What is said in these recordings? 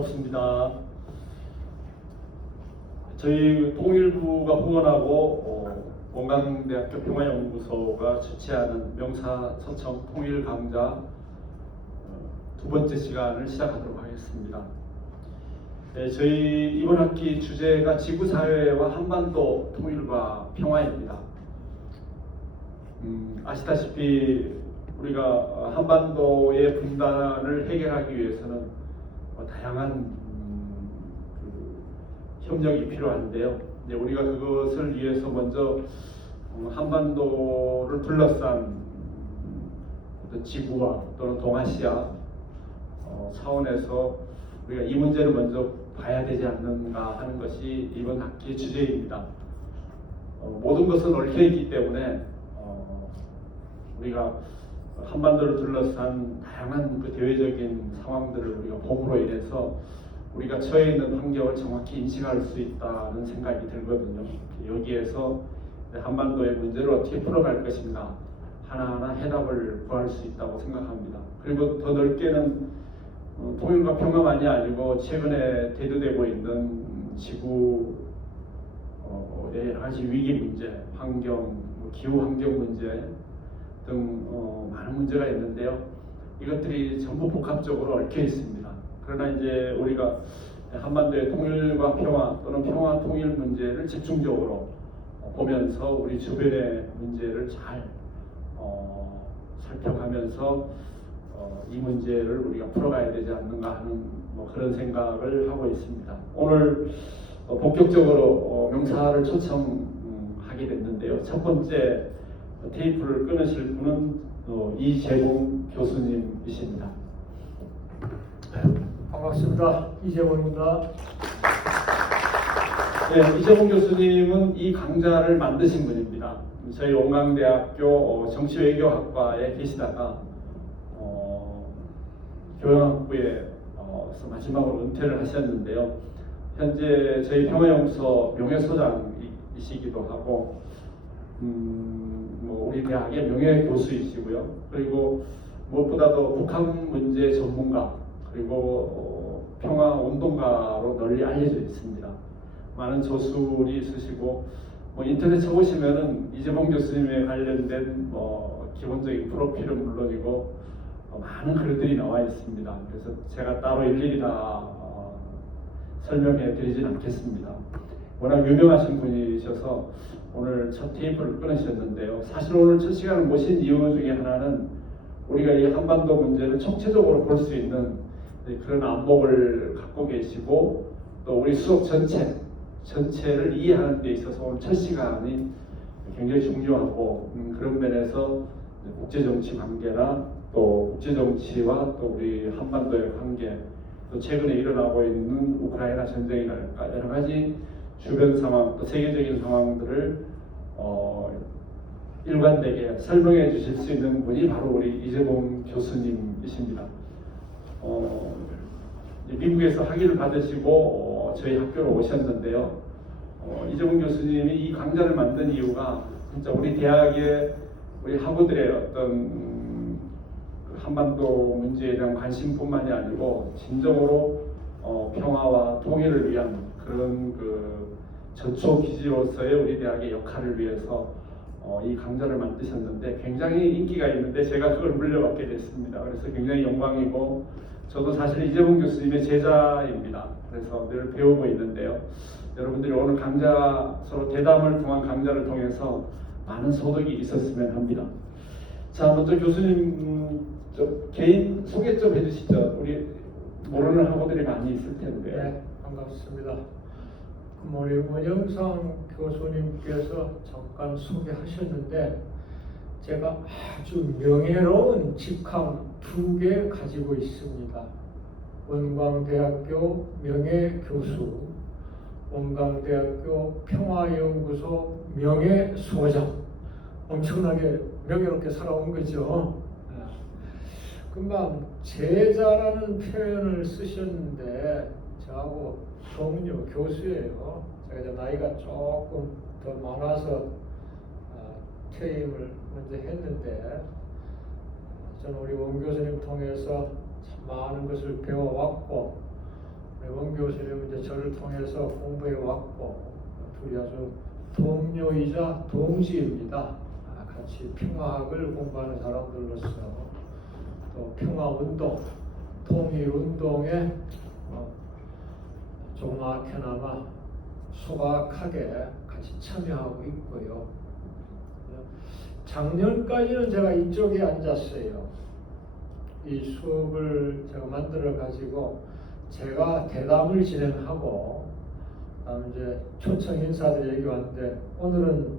반갑습니다. 저희 통일부가 후원하고 원광대학교 평화연구소가 주최하는 명사서청 통일 강좌 두 번째 시간을 시작하도록 하겠습니다. 저희 이번 학기 주제가 지구사회와 한반도 통일과 평화입니다. 아시다시피 우리가 한반도의 분단을 해결하기 위해서는 다양한 협력이 필요한데요. 우리가 그것을 위해서 먼저 한반도를 둘러싼 어떤 지구와 또는 동아시아 차원에서 우리가 이 문제를 먼저 봐야 되지 않는가 하는 것이 이번 학기의 주제입니다. 모든 것은 얽혀 있기 때문에 우리가 한반도를 둘러싼 다양한 그 대외적인 상황들을 우리가 봄으로 인해서 우리가 처해 있는 환경을 정확히 인식할 수 있다는 생각이 들거든요. 여기에서 한반도의 문제를 어떻게 풀어갈 것인가 하나하나 해답을 구할 수 있다고 생각합니다. 그리고 더 넓게는 통일과 평화만이 아니고 최근에 대두되고 있는 지구의 여러 가지 위기 문제, 환경, 기후 환경 문제 등 많은 문제가 있는데요. 이것들이 전부 복합적으로 얽혀 있습니다. 그러나 이제 우리가 한반도의 통일과 평화 또는 평화 통일 문제를 집중적으로 보면서 우리 주변의 문제를 잘 살펴가면서 이 문제를 우리가 풀어가야 되지 않는가 하는 그런 생각을 하고 있습니다. 오늘 본격적으로 명사를 초청하게 됐는데요. 첫 번째 테이프를 끊으실 분은 이재봉 교수님이십니다. 반갑습니다. 이재봉입니다. 네, 이재봉 교수님은 이 강좌를 만드신 분입니다. 저희 원광대학교 정치외교학과에 계시다가 교양학부에서 마지막으로 은퇴를 하셨는데요. 현재 저희 평화연구소 명예소장이시기도 하고 우리 대학의 명예교수이시고요. 그리고 무엇보다도 북한 문제 전문가 그리고 평화운동가로 널리 알려져 있습니다. 많은 저술이 있으시고 인터넷 쳐보시면은 이재봉 교수님에 관련된 기본적인 프로필은 물론이고 많은 글들이 나와 있습니다. 그래서 제가 따로 일일이 다 설명해 드리진 않겠습니다. 워낙 유명하신 분이셔서 오늘 첫 테이프를 끊으셨는데요. 사실 오늘 첫 시간을 모신 이유 중에 하나는 우리가 이 한반도 문제를 총체적으로 볼 수 있는 그런 안목을 갖고 계시고 또 우리 수업 전체를 이해하는 데 있어서 오늘 첫 시간이 굉장히 중요하고 그런 면에서 국제정치 관계나 또 국제정치와 또 우리 한반도의 관계 또 최근에 일어나고 있는 우크라이나 전쟁이랄까 여러 가지 주변 상황 또 세계적인 상황들을 일관되게 설명해 주실 수 있는 분이 바로 우리 이재봉 교수님이십니다. 미국에서 학위를 받으시고 저희 학교로 오셨는데요. 이재봉 교수님이 이 강좌를 만든 이유가 진짜 우리 대학의 우리 학우들의 어떤 한반도 문제에 대한 관심뿐만이 아니고 진정으로 평화와 통일을 위한 그런 그 전초 기지로서의 우리 대학의 역할을 위해서 이 강좌를 만드셨는데 굉장히 인기가 있는데 제가 그걸 물려받게 됐습니다. 그래서 굉장히 영광이고 저도 사실 이재봉 교수님의 제자입니다. 그래서 늘 배우고 있는데요. 여러분들이 오늘 강좌 서로 대담을 통한 강좌를 통해서 많은 소득이 있었으면 합니다. 자, 먼저 교수님 개인 소개 좀 해주시죠. 우리 모르는 학우들이 많이 있을 텐데. 네, 반갑습니다. 우리 원영상 교수님께서 잠깐 소개하셨는데 제가 아주 명예로운 직함 2개 가지고 있습니다. 원광대학교 명예교수, 원광대학교 평화연구소 명예소장. 엄청나게 명예롭게 살아온 거죠. 금방 제자라는 표현을 쓰셨는데 저하고 동료 교수예요. 제가 이제 나이가 조금 더 많아서 퇴임을 먼저 했는데 저는 우리 원 교수님 통해서 참 많은 것을 배워왔고 원 교수님은 이제 저를 통해서 공부해 왔고 둘이 아주 동료이자 동지입니다. 같이 평화학을 공부하는 사람들로서 또 평화운동, 통일운동에 조그맣게나마 소박하게 같이 참여하고 있고요. 작년까지는 제가 이쪽에 앉았어요. 이 수업을 제가 만들어 가지고 제가 대담을 진행하고 그다음에 이제 초청 인사들 여기 왔는데 오늘은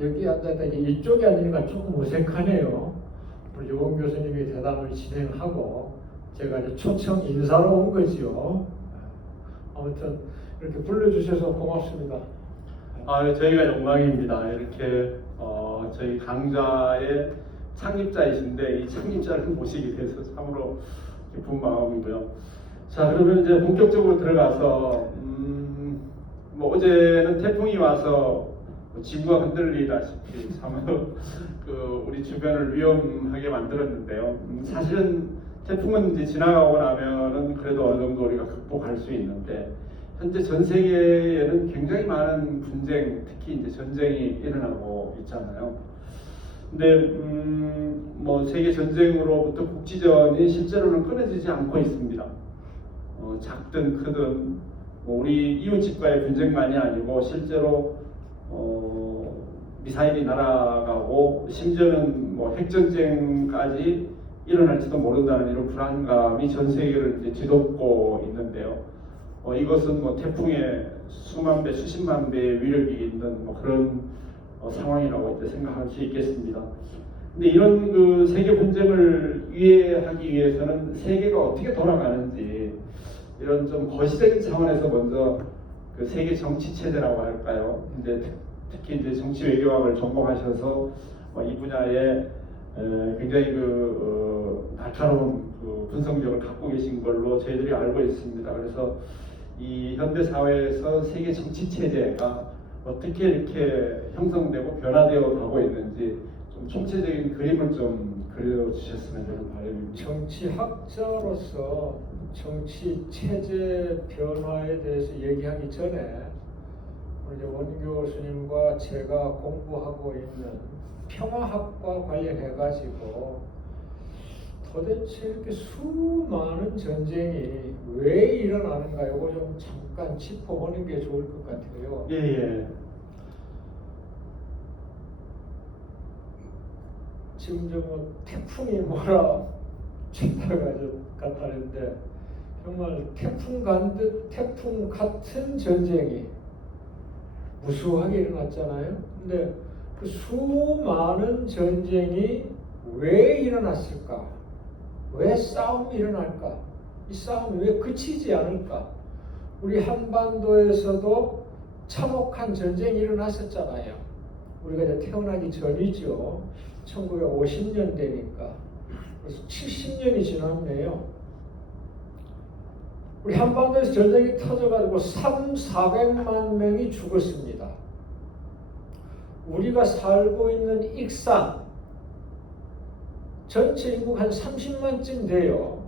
여기 앉았다 이쪽에 앉으니까 조금 어색하네요. 우리 원 교수님이 대담을 진행하고 제가 이제 초청 인사로 온 거죠. 아무튼 이렇게 불러주셔서 고맙습니다. 저희가 영광입니다. 이렇게 저희 강좌의 창립자이신데 이 창립자를 모시게 돼서 참으로 기쁜 마음이고요. 자, 그러면 이제 본격적으로 들어가서 뭐 어제는 태풍이 와서 지구가 흔들리다시피 참 우리 주변을 위험하게 만들었는데요. 사실은 태풍은 이제 지나가고 나면은 그래도 어느 정도 우리가 극복할 수 있는데 현재 전 세계에는 굉장히 많은 분쟁, 특히 이제 전쟁이 일어나고 있잖아요. 근데 뭐 세계 전쟁으로부터 국지전이 실제로는 끊어지지 않고 있습니다. 작든 크든 뭐 우리 이웃집과의 분쟁만이 아니고 실제로 미사일이 날아가고 심지어는 뭐 핵전쟁까지 일어날지도 모른다는 이런 불안감이 전 세계를 이제 뒤덮고 있는데요. 이것은 뭐 태풍의 수만 배, 수십만 배의 위력이 있는 뭐 그런 상황이라고 이제 생각할 수 있겠습니다. 근데 이런 그 세계 분쟁을 이해하기 위해서는 세계가 어떻게 돌아가는지 이런 좀 거시적인 차원에서 먼저 그 세계 정치 체제라고 할까요? 이제 특히 이제 정치 외교학을 전공하셔서 이 분야에 굉장히 날카로운 분석력을 갖고 계신 걸로 저희들이 알고 있습니다. 그래서 이 현대 사회에서 세계 정치 체제가 어떻게 이렇게 형성되고 변화되어 가고 있는지 좀 총체적인 그림을 좀 그려주셨으면 하는 바람입니다. 정치학자로서 정치 체제 변화에 대해서 얘기하기 전에 이제 원 교수님과 제가 공부하고 있는 평화학과 관련해 가지고 도대체 이렇게 수많은 전쟁이 왜 일어나는가 이거 좀 잠깐 짚어보는 게 좋을 것 같아요. 예. 지금 뭐 태풍이 뭐라 쳤다가 좀 같다는데 정말 태풍 같은 전쟁이 무수하게 일어났잖아요. 근데 그 수많은 전쟁이 왜 일어났을까? 왜 싸움이 일어날까? 이 싸움이 왜 그치지 않을까? 우리 한반도에서도 참혹한 전쟁이 일어났었잖아요. 우리가 이제 태어나기 전이죠. 1950년대니까. 그래서 70년이 지났네요. 우리 한반도에서 전쟁이 터져가지고 300~400만 명이 죽었습니다. 우리가 살고 있는 익산 전체 인구가 한 30만쯤 돼요.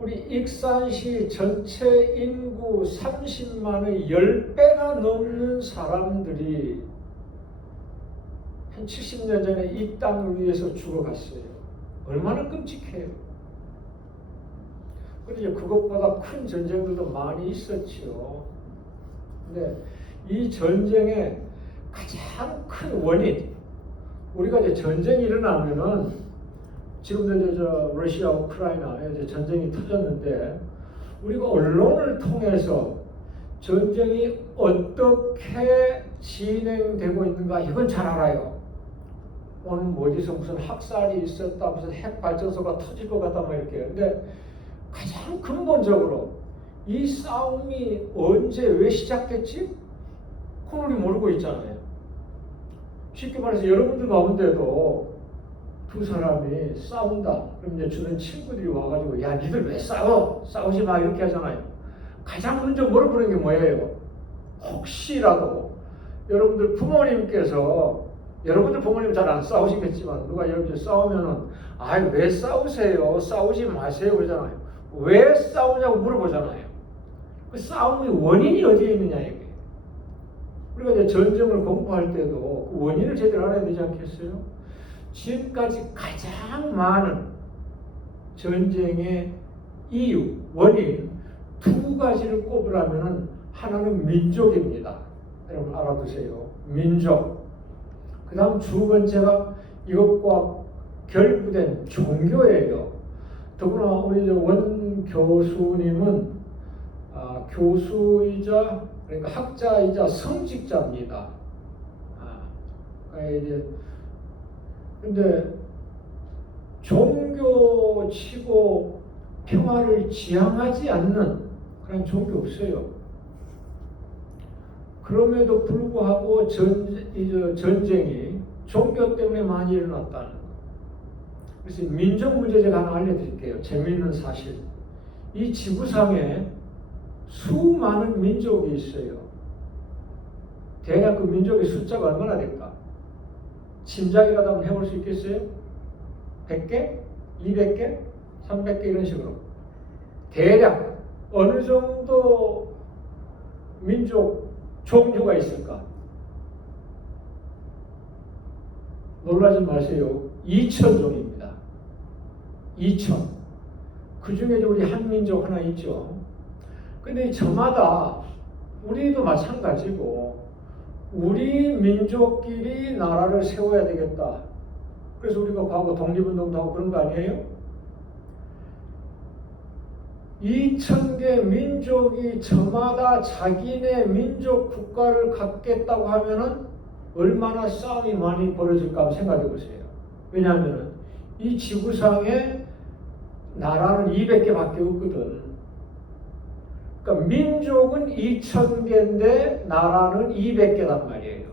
우리 익산시 전체 인구 30만의 10배가 넘는 사람들이 한 70년 전에 이 땅을 위해서 죽어갔어요. 얼마나 끔찍해요. 그런데 그것보다 큰 전쟁들도 많이 있었죠. 근데 이 전쟁의 가장 큰 원인, 우리가 이제 전쟁이 일어나면은 지금도 이제 러시아 우크라이나에 이제 전쟁이 터졌는데 우리가 언론을 통해서 전쟁이 어떻게 진행되고 있는가 이건 잘 알아요. 오늘 뭐 어디서 무슨 학살이 있었다, 무슨 핵 발전소가 터질 것 같다, 뭐 이렇게. 근데 가장 근본적으로 이 싸움이 언제 왜 시작됐지? 그걸 우리 모르고 있잖아요. 쉽게 말해서 여러분들 가운데도 두 사람이 싸운다. 그럼 이제 주변 친구들이 와가지고 야 니들 왜 싸워? 싸우지 마 이렇게 하잖아요. 가장 먼저 물어보는 게 뭐예요? 혹시라도 여러분들 부모님께서 여러분들 부모님 잘 안 싸우시겠지만 누가 여러분들 싸우면은 아이 왜 싸우세요? 싸우지 마세요 그러잖아요. 왜 싸우냐고 물어보잖아요. 그 싸움의 원인이 어디에 있느냐 이게. 우리가 이제 전쟁을 공부할 때도 그 원인을 제대로 알아야 되지 않겠어요? 지금까지 가장 많은 전쟁의 이유, 원인 두 가지를 꼽으라면 하나는 민족입니다. 여러분 알아두세요. 민족. 그 다음 두 번째가 이것과 결부된 종교예요. 더구나 우리 원 교수님은 교수이자 그러니까 학자이자 성직자입니다. 이제 근데 종교치고 평화를 지향하지 않는 그런 종교 없어요. 그럼에도 불구하고 전쟁이 종교 때문에 많이 일어났다는 거. 그래서 민족 문제 제가 하나 알려드릴게요. 재미있는 사실. 이 지구상에 수많은 민족이 있어요. 대략 그 민족의 숫자가 얼마나 될까? 짐작이라도 한번 해볼 수 있겠어요? 100개? 200개? 300개 이런 식으로. 대략 어느 정도 민족 종교가 있을까? 놀라지 마세요. 2,000종입니다. 2,000. 그 중에 우리 한민족 하나 있죠. 근데 저마다 우리도 마찬가지고 우리 민족끼리 나라를 세워야 되겠다. 그래서 우리가 과거 독립운동도 하고 그런 거 아니에요? 2,000개 민족이 저마다 자기네 민족 국가를 갖겠다고 하면은 얼마나 싸움이 많이 벌어질까 한번 생각해 보세요. 왜냐하면 이 지구상에 나라는 200개밖에 없거든. 그러니까 민족은 2,000개인데 나라는 200개란 말이에요.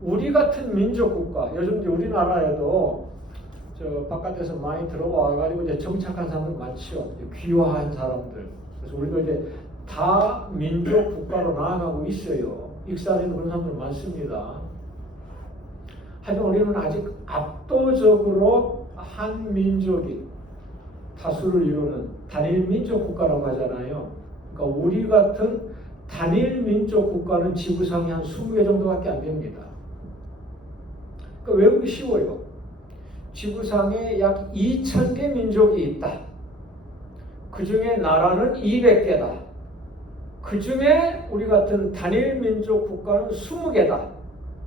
우리 같은 민족 국가, 요즘 이제 우리나라에도 저 바깥에서 많이 들어와가지고 이제 정착한 사람들 많죠. 귀화한 사람들. 그래서 우리도 이제 다 민족 국가로 나아가고 있어요. 익산에도 그런 사람들 많습니다. 하지만 우리는 아직 압도적으로 한 민족이 다수를 이루는 단일 민족 국가라고 하잖아요. 그러니까 우리 같은 단일 민족 국가는 지구상에 한 20개 정도밖에 안 됩니다. 그러니까 외우기 쉬워요. 지구상에 약 2,000개 민족이 있다. 그 중에 나라는 200개다. 그 중에 우리 같은 단일 민족 국가는 20개다.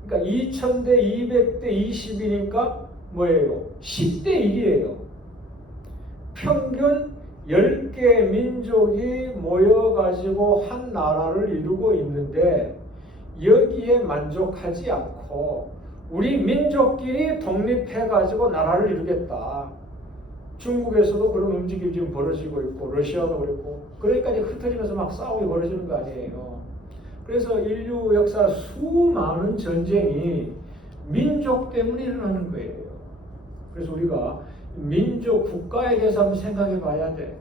그러니까 2,000대 200대 20이니까 뭐예요? 10대 1이에요. 평균 10개 민족이 모여가지고 한 나라를 이루고 있는데 여기에 만족하지 않고 우리 민족끼리 독립해가지고 나라를 이루겠다. 중국에서도 그런 움직임이 지금 벌어지고 있고 러시아도 그렇고 그러니까 이제 흩어지면서 막 싸움이 벌어지는 거 아니에요. 그래서 인류 역사 수많은 전쟁이 민족 때문에 일어나는 거예요. 그래서 우리가 민족 국가에 대해서 한번 생각해 봐야 돼.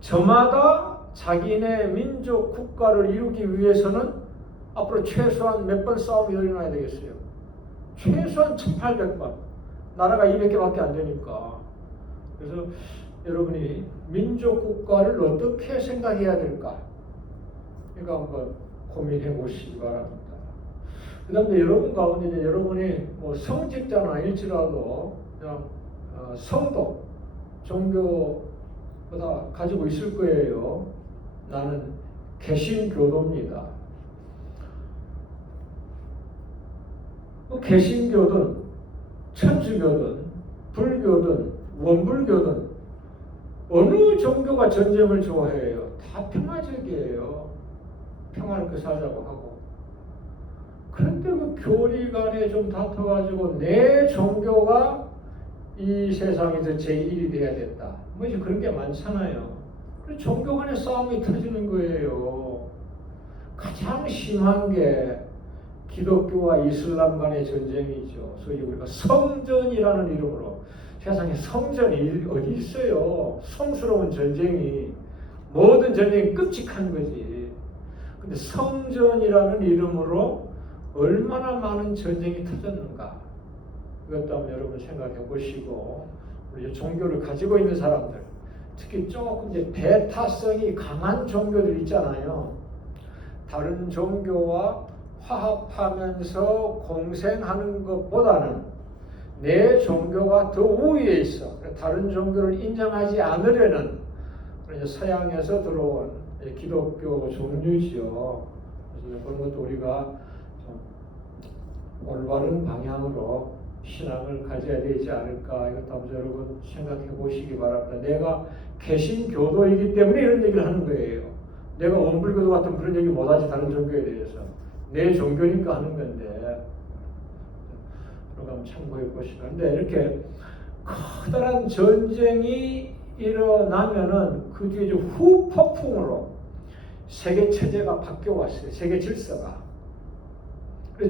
저마다 자기네 민족 국가를 이루기 위해서는 앞으로 최소한 몇 번 싸움이 일어나야 되겠어요. 최소한 1,800번. 나라가 200개밖에 안 되니까. 그래서 여러분이 민족 국가를 어떻게 생각해야 될까? 이거 한번 고민해 보시기 바랍니다. 그 다음에 여러분 가운데 이제 여러분이 뭐 성직자는 아닐지라도 그냥 성도, 종교보다 가지고 있을 거예요. 나는 개신교도입니다. 개신교든 천주교든 불교든 원불교든 어느 종교가 전쟁을 좋아해요? 다 평화적이에요. 평화롭게 살자고 하고. 그런데 그 교리 간에 좀 다퉈가지고 내 종교가 이 세상에서 제1이 돼야 된다. 뭐 이제 그런 게 많잖아요. 그래서 종교 간의 싸움이 터지는 거예요. 가장 심한 게 기독교와 이슬람 간의 전쟁이죠. 소위 우리가 성전이라는 이름으로 세상에 성전이 어디 있어요? 성스러운 전쟁이 모든 전쟁이 끔찍한 거지. 근데 성전이라는 이름으로 얼마나 많은 전쟁이 터졌는가? 이것도 한번 여러분 생각해 보시고 우리 종교를 가지고 있는 사람들 특히 조금 이제 배타성이 강한 종교들 있잖아요. 다른 종교와 화합하면서 공생하는 것보다는 내 종교가 더 우위에 있어. 다른 종교를 인정하지 않으려는 서양에서 들어온 기독교 종류지요. 그래서 그런 것도 우리가 좀 올바른 방향으로 신앙을 가져야 되지 않을까, 이것도 한번 여러분 생각해 보시기 바랍니다. 내가 개신교도이기 때문에 이런 얘기를 하는 거예요. 내가 원불교도 같은 그런 얘기 못하지, 다른 종교에 대해서. 내 종교니까 하는 건데. 그런 거 한번 참고해 보시다. 근데 이렇게 커다란 전쟁이 일어나면은 그 뒤에 후폭풍으로 세계 체제가 바뀌어 왔어요. 세계 질서가.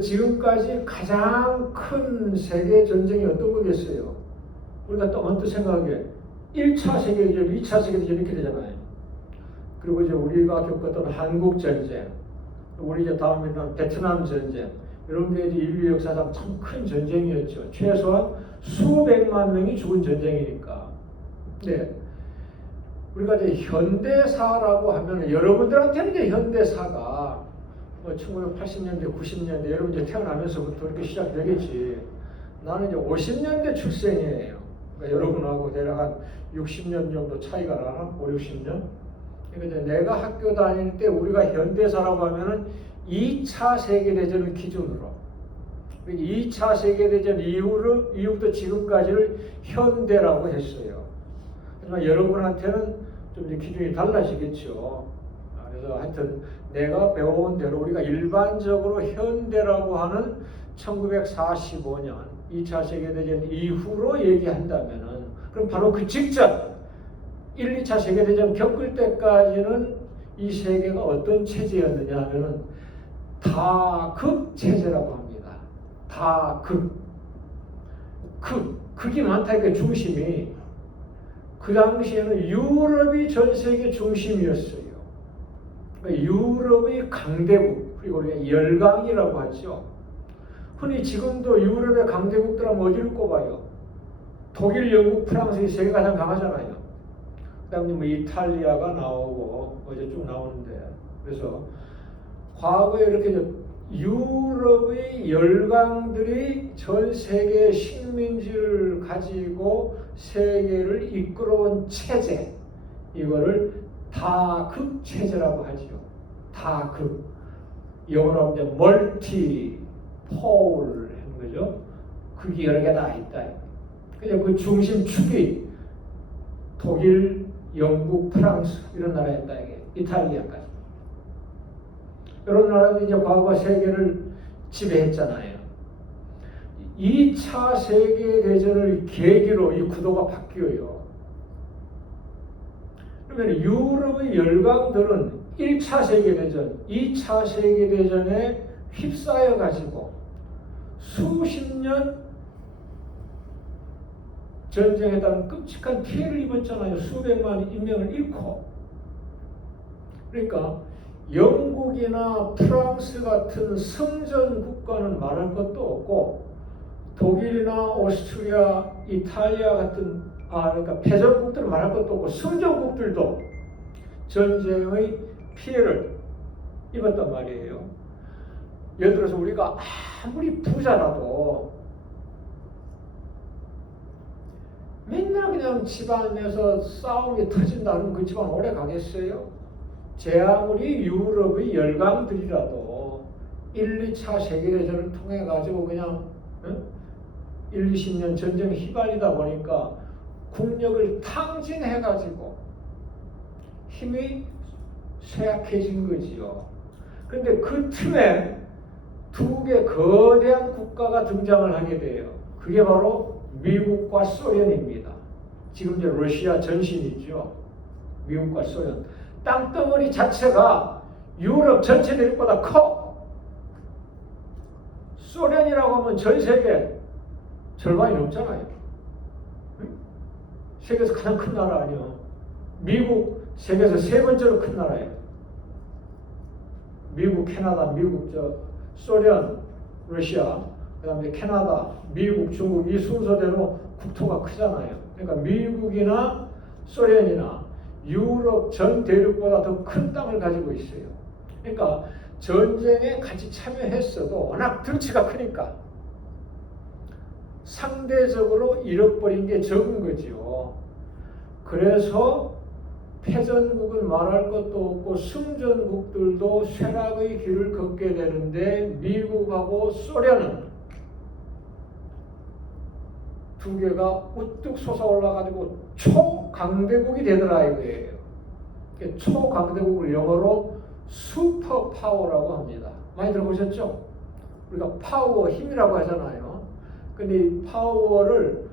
지금까지 가장 큰 세계 전쟁이 어떤 거겠어요? 우리가 또 언뜻 생각해 1차 세계대전, 2차 세계대전 이렇게 되잖아요. 그리고 이제 우리가 겪었던 한국 전쟁, 우리 이제 다음에는 베트남 전쟁, 이런 게 이제 인류 역사상 참 큰 전쟁이었죠. 최소한 수백만 명이 죽은 전쟁이니까. 네. 우리가 이제 현대사라고 하면 여러분들한테는 이제 현대사가 1980년대, 90년대 여러분 이제 태어나면서부터 이렇게 시작되겠지. 나는 이제 50년대 출생이에요. 그러니까 여러분하고 대략 한 60년 정도 차이가 나나? 5, 60년? 그러니까 이제 내가 학교 다닐 때 우리가 현대사라고 하면은 2차 세계대전을 기준으로 2차 세계대전 이후부터 지금까지를 현대라고 했어요. 하지만 여러분한테는 좀 이제 기준이 달라지겠죠. 그래서 하여튼 내가 배워온 대로 우리가 일반적으로 현대라고 하는 1945년 2차 세계대전 이후로 얘기한다면은 그럼 바로 그 직전 1, 2차 세계대전 겪을 때까지는 이 세계가 어떤 체제였느냐 하면은 다극 체제라고 합니다. 다극. 극이 많다니까 중심이. 그 당시에는 유럽이 전 세계 중심이었어요. 유럽의 강대국, 그리고 우리가 열강이라고 하죠. 흔히 지금도 유럽의 강대국들 하면 어디를 꼽아요? 독일, 영국, 프랑스 이 세계가 가장 강하잖아요. 그 다음에 뭐 이탈리아가 나오고 이제 쭉 나오는데, 그래서 과거에 이렇게 유럽의 열강들이 전 세계 식민지를 가지고 세계를 이끌어온 체제, 이거를 다극 체제라고 하죠. 다극. 영어로 하면 멀티 폴 하는 거죠. 극이 여러 개다 있다. 그냥 그 중심축이 독일, 영국, 프랑스 이런 나라였다. 이게 이탈리아까지. 이런 나라들이 이제 과거 세계를 지배했잖아요. 2차 세계대전을 계기로 이 구도가 바뀌어요. 그러면 유럽의 열강들은 1차 세계대전, 2차 세계대전에 휩싸여 가지고 수십 년 전쟁에 따른 끔찍한 피해를 입었잖아요. 수백만 인명을 잃고. 그러니까 영국이나 프랑스 같은 성전 국가는 말할 것도 없고 독일이나 오스트리아, 이탈리아 같은 그러니까 패전국들은 말할 것도 없고 성전국들도 전쟁의 피해를 입었단 말이에요. 예를 들어서 우리가 아무리 부자라도 맨날 그냥 집안에서 싸움이 터진다는 그 집안 오래 가겠어요? 제 아무리 유럽의 열강들이라도 1, 2차 세계대전을 통해 가지고 그냥 1, 20년 전쟁에 휘발리다 보니까 국력을 탕진해 가지고 힘이 쇠약해진 거지요. 그런데 그 틈에 두 개 거대한 국가가 등장을 하게 돼요. 그게 바로 미국과 소련입니다. 지금 이제 러시아 전신이죠. 미국과 소련. 땅덩어리 자체가 유럽 전체 대륙보다 커. 소련이라고 하면 전 세계 절반이 넘잖아요. 세계에서 가장 큰 나라 아니에요. 미국 세계에서 세 번째로 큰 나라예요. 미국, 캐나다, 소련, 러시아, 그 다음에 캐나다, 미국, 중국 이 순서대로 국토가 크잖아요. 그러니까 미국이나 소련이나 유럽 전 대륙보다 더 큰 땅을 가지고 있어요. 그러니까 전쟁에 같이 참여했어도 워낙 덩치가 크니까 상대적으로 잃어버린 게 적은 거죠. 그래서 패전국은 말할 것도 없고 승전국들도 쇠락의 길을 걷게 되는데 미국하고 소련은 두 개가 우뚝 솟아올라가지고 초강대국이 되더라 이거예요. 초강대국을 영어로 슈퍼파워라고 합니다. 많이 들어보셨죠? 우리가 파워, 힘이라고 하잖아요. 근데 이 파워를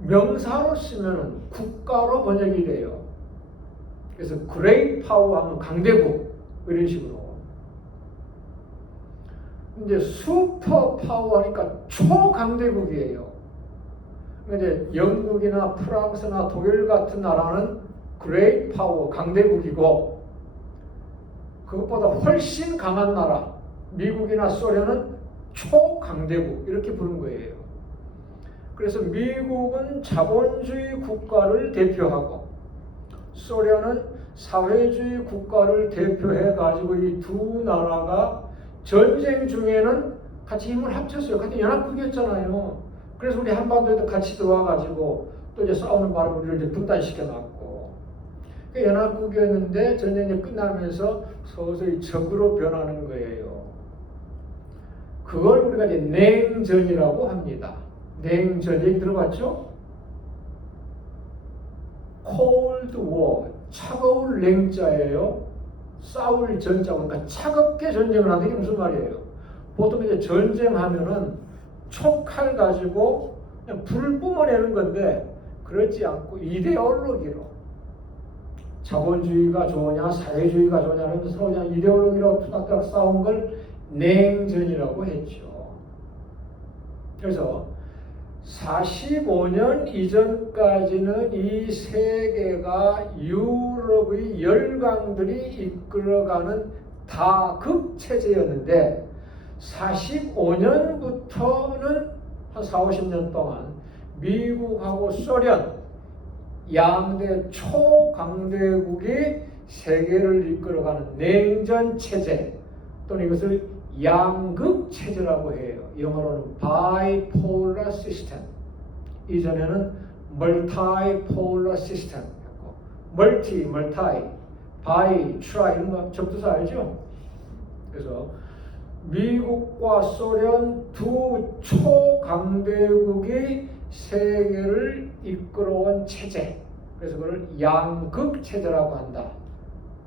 명사로 쓰면 국가로 번역이 돼요. 그래서 그레이트 파워 하면 강대국 이런 식으로. 근데 슈퍼 파워 하니까 초강대국이에요. 근데 영국이나 프랑스나 독일 같은 나라는 그레이트 파워 강대국이고 그것보다 훨씬 강한 나라 미국이나 소련은 초강대국 이렇게 부른 거예요. 그래서 미국은 자본주의 국가를 대표하고 소련은 사회주의 국가를 대표해 가지고 이 두 나라가 전쟁 중에는 같이 힘을 합쳤어요. 같은 연합국이었잖아요. 그래서 우리 한반도에도 같이 들어와 가지고 또 이제 싸우는 바람에 우리를 이제 분단시켜 놨고 연합국이었는데 전쟁이 끝나면서 서서히 적으로 변하는 거예요. 그걸 우리가 이제 냉전이라고 합니다. 냉전 얘기 들어봤죠? Cold War, 차가울 냉자예요. 싸울 전자, 그러니까 차갑게 전쟁을 한다. 이게 무슨 말이에요? 보통 이제 전쟁하면은 총칼 가지고 그냥 불을 뿜어내는 건데 그렇지 않고 이데올로기로 자본주의가 좋으냐 사회주의가 좋으냐 하면서 서로 그냥 이데올로기로 투닥투닥 싸운 걸 냉전이라고 했죠. 그래서 45년 이전까지는 이 세계가 유럽의 열강들이 이끌어가는 다극체제였는데 45년부터는 한 4, 50년 동안 미국하고 소련 양대 초강대국이 세계를 이끌어가는 냉전체제 또는 이것을 양극체제라고 해요. 영어로는 bipolar system. 이전에는 multipolar system이었고 multi, bi, tri 이런 거 접두사 알죠? 그래서 미국과 소련 두 초강대국이 세계를 이끌어온 체제. 그래서 그걸 양극체제라고 한다.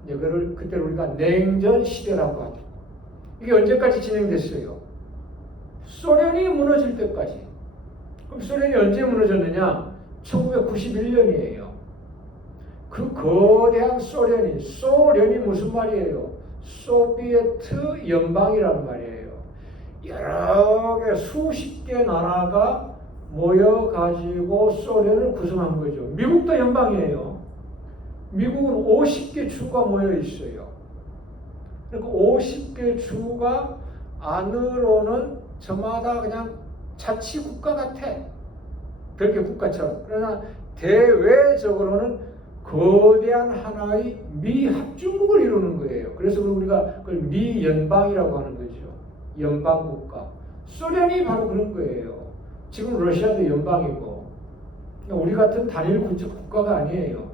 이거를 그때 우리가 냉전 시대라고 하죠. 이게 언제까지 진행됐어요? 소련이 무너질 때까지. 그럼 소련이 언제 무너졌느냐? 1991년이에요. 그 거대한 소련이 무슨 말이에요? 소비에트 연방이라는 말이에요. 여러 개 수십 개 나라가 모여가지고 소련을 구성한 거죠. 미국도 연방이에요. 미국은 50개 주가 모여 있어요. 그러니까 50개 주가 안으로는 저마다 그냥 자치국가 같아. 별개 국가처럼. 그러나 대외적으로는 거대한 하나의 미합중국을 이루는 거예요. 그래서 우리가 그걸 미연방이라고 하는 거죠. 연방국가. 소련이 바로 그런 거예요. 지금 러시아도 연방이고 우리 같은 단일 국가가 아니에요.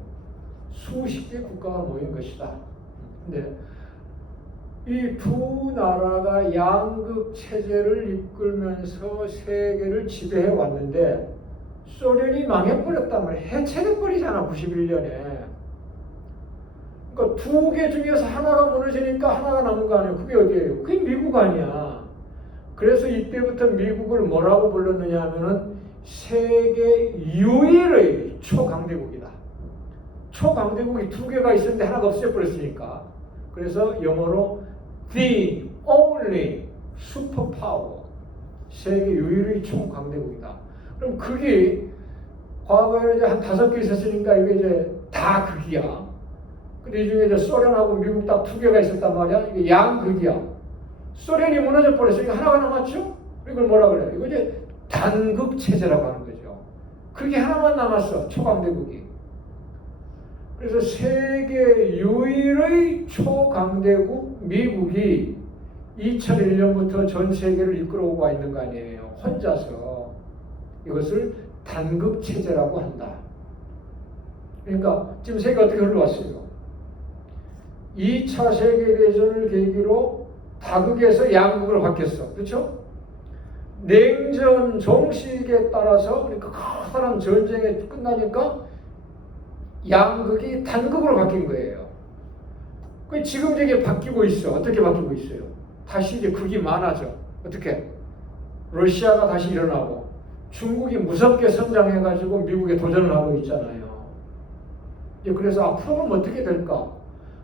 수십 개 국가가 모인 것이다. 근데 이 두 나라가 양극 체제를 이끌면서 세계를 지배해 왔는데 소련이 망해버렸단 말이야. 해체돼 버리잖아 91년에. 그러니까 두 개 중에서 하나가 무너지니까 하나가 남은 거 아니에요. 그게 어디예요? 그게 미국 아니야. 그래서 이때부터 미국을 뭐라고 불렀느냐 하면은 세계 유일의 초강대국이다. 초강대국이 두 개가 있었는데 하나가 없애버렸으니까. 그래서 영어로 the only superpower. 세계 유일의 초강대국이다. 그럼 그게 과거에는 이제 한 5개 있었으니까 이게 이제 다 극이야. 근데 이 중에 이제 소련하고 미국 딱 두 개가 있었단 말이야. 이게 양극이야. 소련이 무너져 버렸으니까 하나가 남았죠? 이걸 뭐라 그래? 이거 이제 단극 체제라고 하는 거죠. 그게 하나만 남았어. 초강대국이. 그래서 세계 유일의 초강대국 미국이 2001년부터 전 세계를 이끌어오고 와 있는 거 아니에요. 혼자서. 이것을 단극 체제라고 한다. 그러니까 지금 세계가 어떻게 흘러왔어요? 2차 세계대전을 계기로 다극에서 양극으로 바뀌었어. 그렇죠? 냉전 종식에 따라서 그러니까 커다란 전쟁이 끝나니까 양극이 단극으로 바뀐 거예요. 그 지금 이게 바뀌고 있어. 어떻게 바뀌고 있어요? 다시 이제 극이 많아져. 어떻게? 러시아가 다시 일어나고 중국이 무섭게 성장해가지고 미국에 도전을 하고 있잖아요. 이제 그래서 앞으로는 어떻게 될까?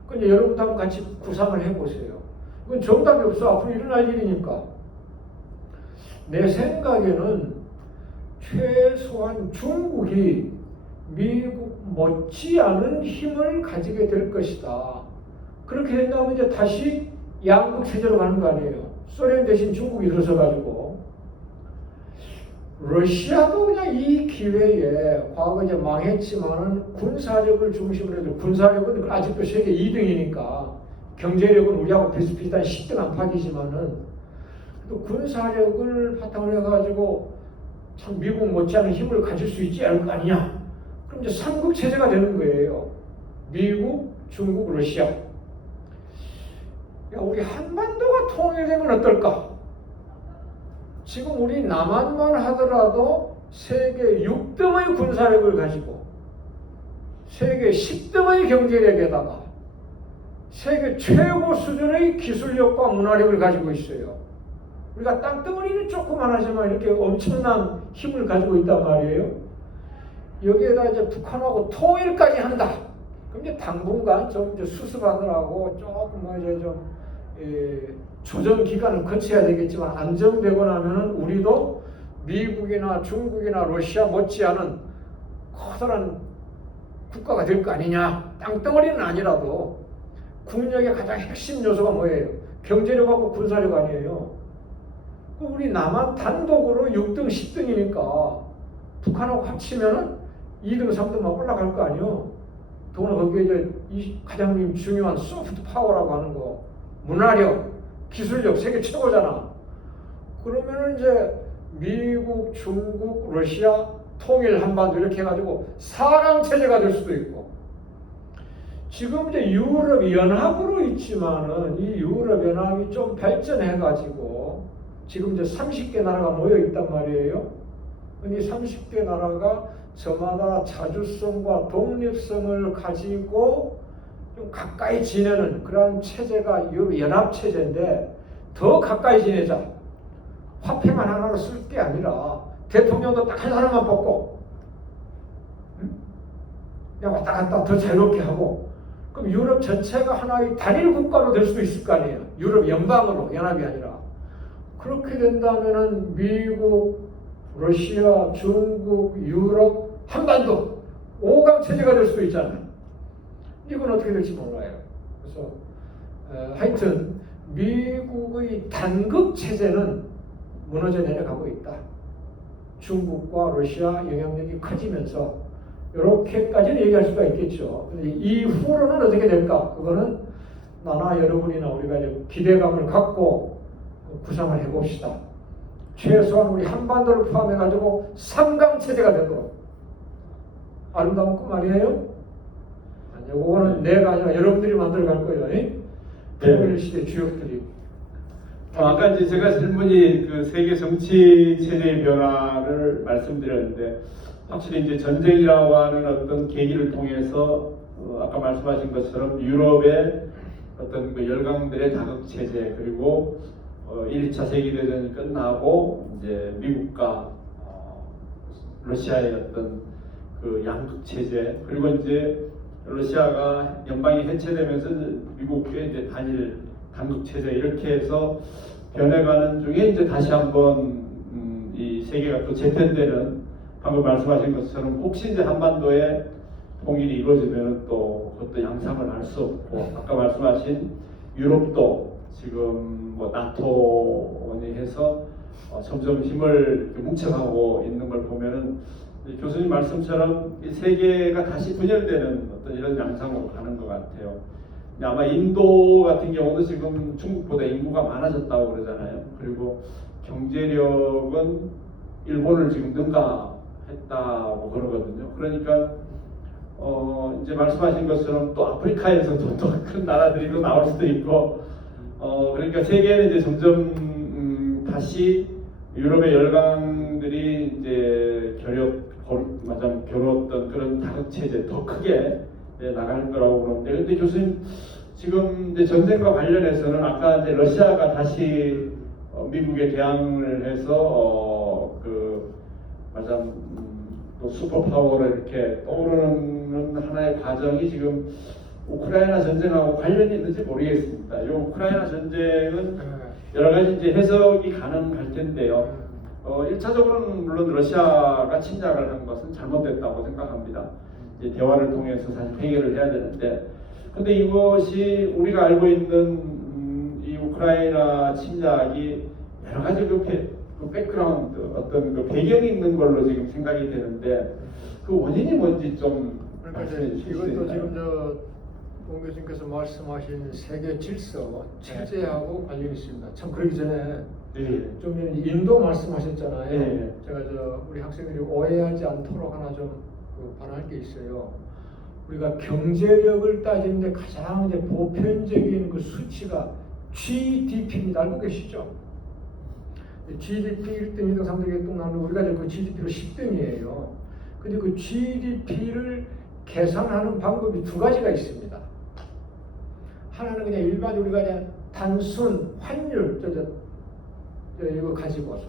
근데 여러분도 한번 같이 구상을 해보세요. 그건 정답이 없어. 앞으로 일어날 일이니까. 내 생각에는 최소한 중국이 미국 못지않은 힘을 가지게 될 것이다. 그렇게 된다면 이제 다시 양극 체제로 가는 거 아니에요. 소련 대신 중국이 들어서가지고. 러시아도 그냥 이 기회에 과거 이제 망했지만은 군사력을 중심으로 해서 군사력은 아직도 세계 2등이니까 경제력은 우리하고 비슷비슷한 10등 안팎이지만은 또 군사력을 바탕으로 해가지고 참 미국 못지않은 힘을 가질 수 있지 않을 거 아니냐. 그럼 이제 삼국 체제가 되는 거예요. 미국, 중국, 러시아. 야, 우리 한반도가 통일되면 어떨까? 지금 우리 남한만 하더라도 세계 6등의 군사력을 가지고 세계 10등의 경제력에다가 세계 최고 수준의 기술력과 문화력을 가지고 있어요. 우리가 땅덩어리는 조그만하지만 이렇게 엄청난 힘을 가지고 있단 말이에요. 여기에다 이제 북한하고 통일까지 한다. 그럼 이제 당분간 좀 이제 수습하느라고 조금 뭐 이제 좀 조정 기간을 거쳐야 되겠지만 안정되고 나면은 우리도 미국이나 중국이나 러시아 못지않은 커다란 국가가 될 거 아니냐. 땅덩어리는 아니라도 국력의 가장 핵심 요소가 뭐예요? 경제력하고 군사력 아니에요. 우리 남한 단독으로 6등, 10등이니까 북한하고 합치면은 2등, 3등만 올라갈 거 아니에요. 더구나 거기에 이제 이 가장 중요한 소프트 파워라고 하는 거, 문화력, 기술력 세계 최고잖아. 그러면은 이제 미국, 중국, 러시아 통일 한반도 이렇게 해가지고 4강 체제가 될 수도 있고. 지금 이제 유럽 연합으로 있지만은 이 유럽 연합이 좀 발전해가지고 지금 이제 30개 나라가 모여 있단 말이에요. 이 30개 나라가 저마다 자주성과 독립성을 가지고 좀 가까이 지내는 그런 체제가 연합 체제인데 더 가까이 지내자. 화폐만 하나로 쓸 게 아니라 대통령도 딱 한 사람만 뽑고 그냥 왔다 갔다 더 자유롭게 하고 그럼 유럽 전체가 하나의 단일 국가로 될 수도 있을 거 아니에요. 유럽 연방으로 연합이 아니라. 그렇게 된다면은 미국, 러시아, 중국, 유럽, 한반도 5강 체제가 될 수도 있잖아요. 이건 어떻게 될지 몰라요. 그래서 하여튼 미국의 단극 체제는 무너져 내려가고 있다. 중국과 러시아 영향력이 커지면서 이렇게까지는 얘기할 수가 있겠죠. 근데 이후로는 어떻게 될까? 그거는 나나 여러분이나 우리가 이제 기대감을 갖고 구상을 해봅시다. 최소한 우리 한반도를 포함해가지고 3강 체제가 되도록. 아름다운 꿈 아니에요? 아니요. 그거는 내가 아니라 여러분들이 만들어갈 거예요. 통일 시대 주역들이. 아까 이제 제가 질문이 그 세계 정치 체제의 변화를 말씀드렸는데 확실히 이제 전쟁이라고 하는 어떤 계기를 통해서 아까 말씀하신 것처럼 유럽의 어떤 그 열강들의 다극 체제 그리고 1차 세계대전이 끝나고 이제 미국과 러시아의 어떤 그 양극 체제 그리고 이제 러시아가 연방이 해체되면서 미국의 이제 단일 단극 체제 이렇게 해서 변해가는 중에 이제 다시 한번 이 세계가 또 재편되는 방금 말씀하신 것처럼 혹시 이제 한반도에 통일이 이루어지면 또 어떤 양상을 알 수 없고 아까 말씀하신 유럽도 지금 뭐 나토원이 해서 점점 힘을 뭉쳐가고 있는 걸 보면은 교수님 말씀처럼 이 세계가 다시 분열되는 어떤 이런 양상으로 가는 것 같아요. 근데 아마 인도 같은 경우도 지금 중국보다 인구가 많아졌다고 그러잖아요. 그리고 경제력은 일본을 지금 능가했다고 그러거든요. 그러니까 이제 말씀하신 것처럼 또 아프리카에서도 또 큰 나라들이 또 나올 수도 있고, 그러니까 세계는 이제 점점 다시 유럽의 열강들이 이제 겨뤘던 그런 다극 체제 더 크게 나갈 거라고 그러는데, 근데 교수님 지금 이제 전쟁과 관련해서는 아까 이제 러시아가 다시 미국에 대항을 해서 또 슈퍼파워로 이렇게 떠오르는 하나의 과정이 지금 우크라이나 전쟁하고 관련이 있는지 모르겠습니다. 이 우크라이나 전쟁은 여러 가지 이제 해석이 가능할 텐데요. 1차적으로는 물론 러시아가 침략을 한 것은 잘못됐다고 생각합니다. 이제 대화를 통해서 사실 해결을 해야 되는데, 근데 이것이 우리가 알고 있는 이 우크라이나 침략이 여러 가지 그 백그라운드, 어떤 그 배경이 있는 걸로 지금 생각이 되는데, 그 원인이 뭔지 좀 말씀해 주실 수 이것도 있나요? 지금 공 교수님께서 말씀하신 세계 질서, 체제하고 관련이 있습니다. 참 그러기 전에 좀 전에 인도 말씀하셨잖아요. 네. 제가 우리 학생들이 오해하지 않도록 하나 좀 바랄 게 있어요. 우리가 경제력을 따지는데 가장 이제 보편적인 그 수치가 GDP입니다. 알고 계시죠? GDP 1등, 2등, 3등, 1등 나누면 우리가 이제 그 GDP로 10등이에요. 근데 그 GDP를 계산하는 방법이 두 가지가 있습니다. 하나는 그냥 일반 우리가 그냥 단순 환율, 이거 가지고서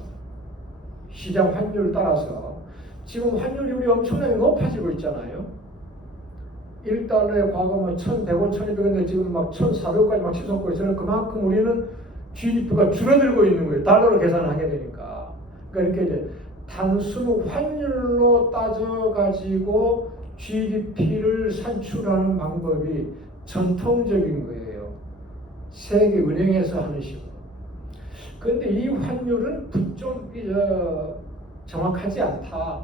시장 환율 따라서 지금 환율이 우리 엄청나게 높아지고 있잖아요. 1달러에 과거 뭐 1,100원, 1,200원인데 지금 막 1,400원까지 막 치솟고 있어요. 그만큼 우리는 GDP가 줄어들고 있는 거예요. 달러로 계산을 하게 되니까. 그러니까 이렇게 이제 단순 환율로 따져가지고 GDP를 산출하는 방법이 전통적인 거예요. 세계 은행에서 하는 식으로. 그런데 이 환율은 좀 정확하지 않다.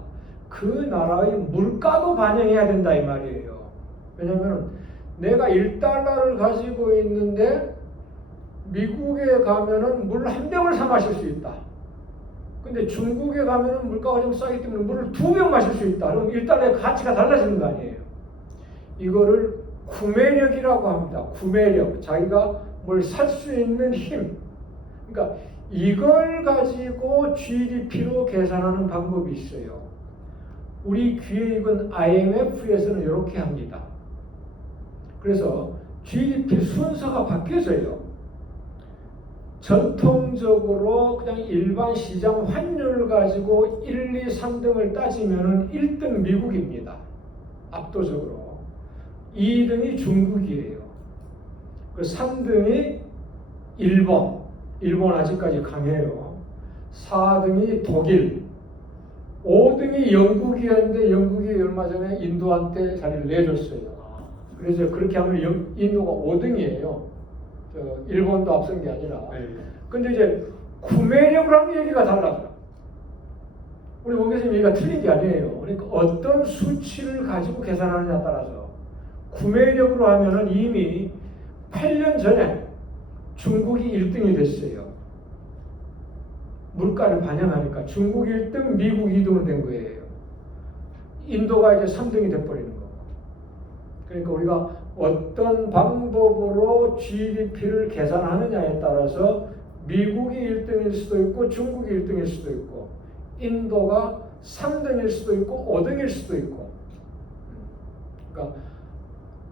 그 나라의 물가도 반영해야 된다 이 말이에요. 왜냐하면 내가 1달러를 가지고 있는데 미국에 가면은 물 한 병을 사 마실 수 있다. 근데 중국에 가면은 물가가 좀 싸기 때문에 물을 2병 마실 수 있다. 그럼 1달러의 가치가 달라지는 거 아니에요. 이거를 구매력이라고 합니다. 구매력. 자기가 뭘 살 수 있는 힘. 그러니까 이걸 가지고 GDP로 계산하는 방법이 있어요. 우리 기획은 IMF에서는 이렇게 합니다. 그래서 GDP 순서가 바뀌어져요. 전통적으로 그냥 일반 시장 환율을 가지고 1, 2, 3등을 따지면 1등 미국입니다. 압도적으로. 2등이 중국이에요. 그 3등이 일본. 일본 아직까지 강해요. 4등이 독일. 5등이 영국이었는데 영국이 얼마 전에 인도한테 자리를 내줬어요. 그래서 그렇게 하면 인도가 5등이에요. 일본도 앞선 게 아니라. 근데 이제 구매력을 하면 얘기가 달라져요. 우리 원 교수님 얘기가 틀린 게 아니에요. 그러니까 어떤 수치를 가지고 계산하느냐에 따라서 구매력으로 하면은 이미 8년 전에 중국이 1등이 됐어요. 물가를 반영하니까 중국 1등, 미국 2등으로 된 거예요. 인도가 이제 3등이 돼버리는 거고. 그러니까 우리가 어떤 방법으로 GDP를 계산하느냐에 따라서 미국이 1등일 수도 있고 중국이 1등일 수도 있고 인도가 3등일 수도 있고 5등일 수도 있고. 그러니까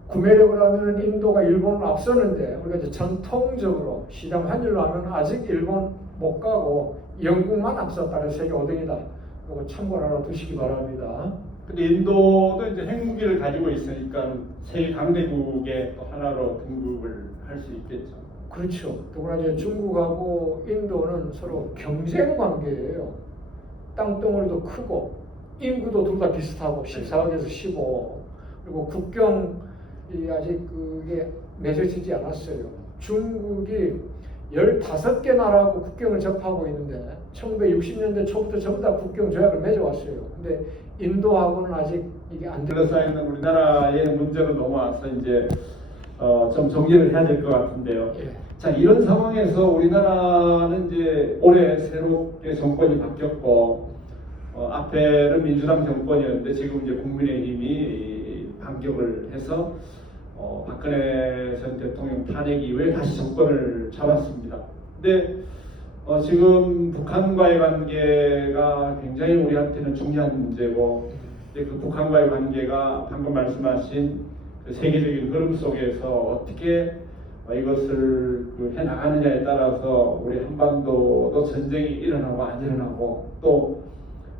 구매력을 하면 인도가 일본을 앞서는데 우리가 이제 전통적으로 시장 환율로 하면 아직 일본 못 가고 영국만 앞섰다. 그래서 세계 5등이다. 이거 참고를 하나 두시기 바랍니다. 근데 인도도 이제 핵무기를 가지고 있으니까 세계 강대국의 또 하나로 등극을 할 수 있겠죠. 그렇죠. 더구나 이제 중국하고 인도는 서로 경쟁 관계예요. 땅덩어리도 크고 인구도 둘 다 비슷하고 14억에서 15. 그리고 국경이 아직 그게 맺어지지 않았어요. 중국이 15개 나라하고 국경을 접하고 있는데 1960년대 초부터 전부 다 국경 조약을 맺어왔어요. 근데 인도하고는 아직 이게 안 되고 둘러싸이는 우리나라의 문제로 넘어와서 이제 좀 정리를 해야 될 것 같은데요. 예. 자, 이런 상황에서 우리나라는 이제 올해 새롭게 정권이 바뀌었고 앞에는 민주당 정권이었는데 지금 이제 국민의힘이 반격을 해서 박근혜 전 대통령 탄핵 이후에 다시 정권을 잡았습니다. 근데 지금 북한과의 관계가 굉장히 우리한테는 중요한 문제고, 이제 그 북한과의 관계가 방금 말씀하신 그 세계적인 흐름 속에서 어떻게 이것을 해나가느냐에 따라서 우리 한반도도 전쟁이 일어나고 안 일어나고, 또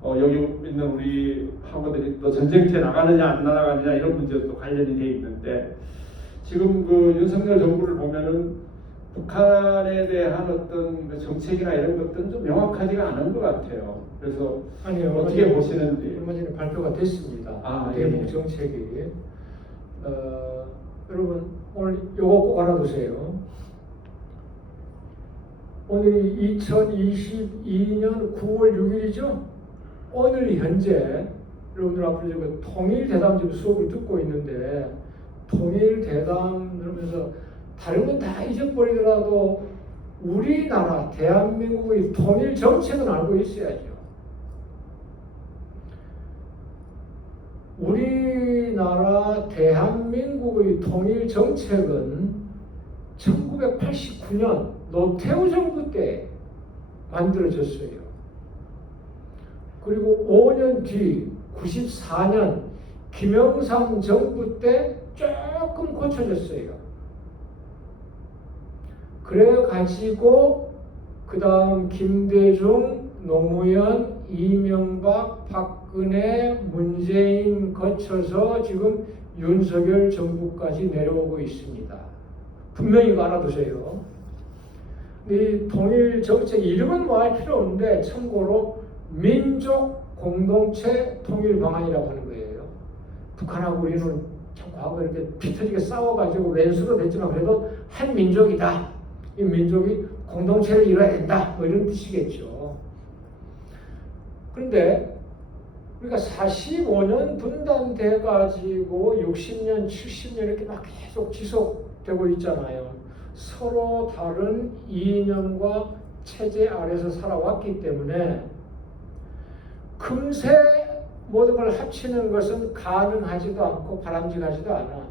여기 있는 우리 학우들이 또 전쟁터에 나가느냐 안 나가느냐 이런 문제도 관련이 돼 있는데, 지금 그 윤석열 정부를 보면은 북한에 대한 어떤 그 정책이나 이런 것들은 좀 명확하지가 않은 것 같아요. 그래서 아니요, 어떻게 보시는지. 얼마 전에 발표가 됐습니다. 대북 정책이. 여러분 오늘 요거 꼭 알아두세요. 오늘이 2022년 9월 6일이죠. 오늘 현재 여러분들 앞으로 지금 통일대담 지금 수업을 듣고 있는데, 통일대담 그러면서 다른 건 다 잊어버리더라도 우리나라 대한민국의 통일 정책은 알고 있어야죠. 우리나라 대한민국의 통일 정책은 1989년 노태우 정부 때 만들어졌어요. 그리고 5년 뒤 94년 김영삼 정부 때 조금 고쳐졌어요. 그래 가지고 그 다음 김대중, 노무현, 이명박, 박근혜, 문재인 거쳐서 지금 윤석열 정부까지 내려오고 있습니다. 분명히 이거 알아두세요. 이 통일 정책 이름은 뭐 할 필요 없는데, 참고로 민족 공동체 통일 방안이라고 하는 거예요. 북한하고 우리는 참 과거 이렇게 피 터지게 싸워가지고 왼수도 됐지만 그래도 한 민족이다. 이 민족이 공동체를 이뤄야 된다. 뭐 이런 뜻이겠죠. 그런데 우리가 45년 분단돼 가지고 60년, 70년 이렇게 막 계속 지속되고 있잖아요. 서로 다른 이념과 체제 아래서 살아왔기 때문에 금세 모든 걸 합치는 것은 가능하지도 않고 바람직하지도 않아.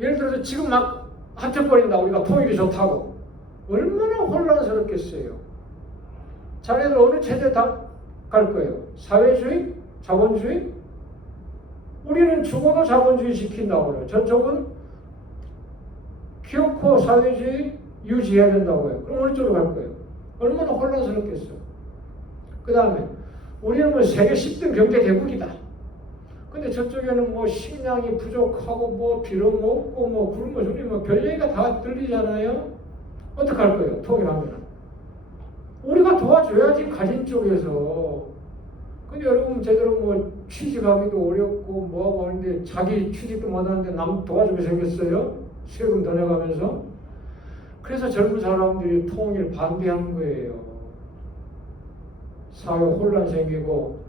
예를 들어서 지금 막 합쳐버린다. 우리가 통일이 좋다고. 얼마나 혼란스럽겠어요. 자네들 어느 체제 다 갈 거예요? 사회주의? 자본주의? 우리는 죽어도 자본주의 지킨다고 그래요. 저쪽은 기어코 사회주의 유지해야 된다고 해요. 그럼 어느 쪽으로 갈 거예요? 얼마나 혼란스럽겠어요. 그 다음에 우리는 뭐 세계 10등 경제 대국이다. 근데 저쪽에는 뭐 식량이 부족하고 뭐 비름 없고 뭐 굶어 죽니 뭐 별 얘기가 다 들리잖아요. 어떡할 거예요? 통일하면. 우리가 도와줘야지 가진 쪽에서. 근데 여러분 제대로 뭐 취직하기도 어렵고 뭐하고 하는데 자기 취직도 못하는데 남 도와주게 생겼어요. 세금 더 내가면서. 그래서 젊은 사람들이 통일 반대하는 거예요. 사회 혼란 생기고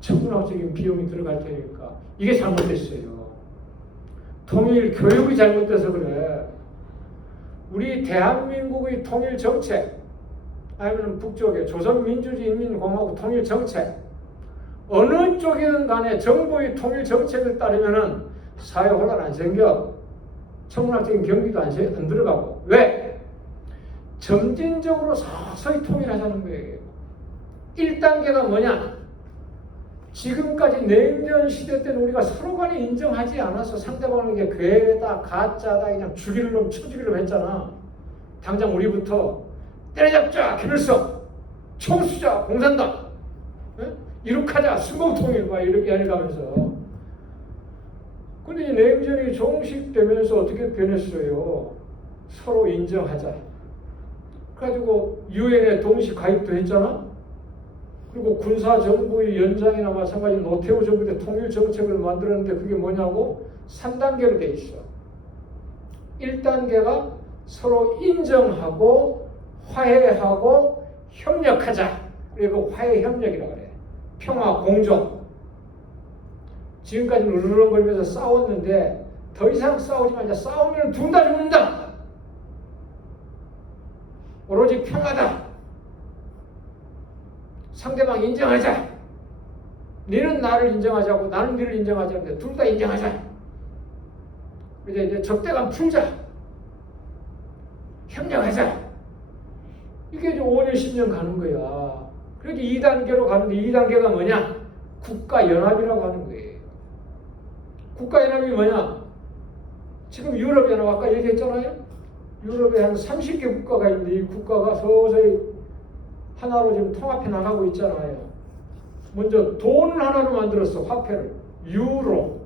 천문학적인 비용이 들어갈 테니까. 이게 잘못됐어요. 통일 교육이 잘못돼서 그래. 우리 대한민국의 통일 정책, 아니면 북쪽의 조선민주주의인민공화국 통일 정책, 어느 쪽이든 간에 정부의 통일 정책을 따르면은 사회 혼란 안 생겨. 천문학적인 경기도 안 들어가고. 왜? 점진적으로 서서히 통일하자는 거예요. 1단계가 뭐냐? 지금까지 냉전 시대 때는 우리가 서로 간에 인정하지 않아서 상대방에게 괴다, 가짜다, 그냥 죽일 놈, 쳐죽일 놈 했잖아. 당장 우리부터 때려잡자, 김일성, 총 쏘자, 공산당, 이룩하자, 순공통일, 막 이렇게 해가면서. 근데 이 냉전이 종식되면서 어떻게 변했어요? 서로 인정하자. 그래가지고 유엔에 동시 가입도 했잖아. 그리고 군사정부의 연장이나 마찬가지 노태우 정부 때 통일정책을 만들었는데 그게 뭐냐고 3단계로 돼 있어. 1단계가 서로 인정하고 화해하고 협력하자. 그리고 화해 협력이라고 그래. 평화 공존. 지금까지는 으르렁거리면서 싸웠는데 더 이상 싸우지 말자. 싸우면 둘 다 죽는다. 오로지 평화다. 상대방 인정하자. 너는 나를 인정하자고 나는 너를 인정하자는데 둘 다 인정하자. 이제 적대감 풀자. 협력하자. 이게 이제 5년, 10년 가는 거야. 그래서 2단계로 가는데 2단계가 뭐냐? 국가연합이라고 하는 거예요. 국가연합이 뭐냐? 지금 유럽연합 아까 얘기했잖아요. 유럽에 한 30개 국가가 있는데 이 국가가 서서히 하나로 지금 통합해 나가고 있잖아요. 먼저 돈을 하나로 만들었어. 화폐를. 유로.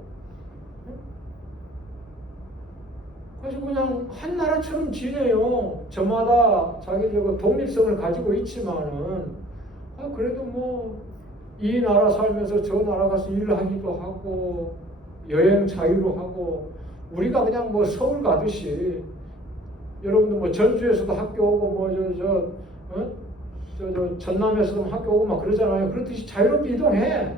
그래서 그냥 한 나라처럼 지내요. 저마다 자기 독립성을 가지고 있지만은 그래도 뭐 이 나라 살면서 저 나라 가서 일하기도 하고 여행 자유로 하고 우리가 그냥 뭐 서울 가듯이 여러분들 뭐 전주에서도 학교 오고 뭐 전남에서도 학교 오고 막 그러잖아요. 그렇듯이 자유롭게 이동해.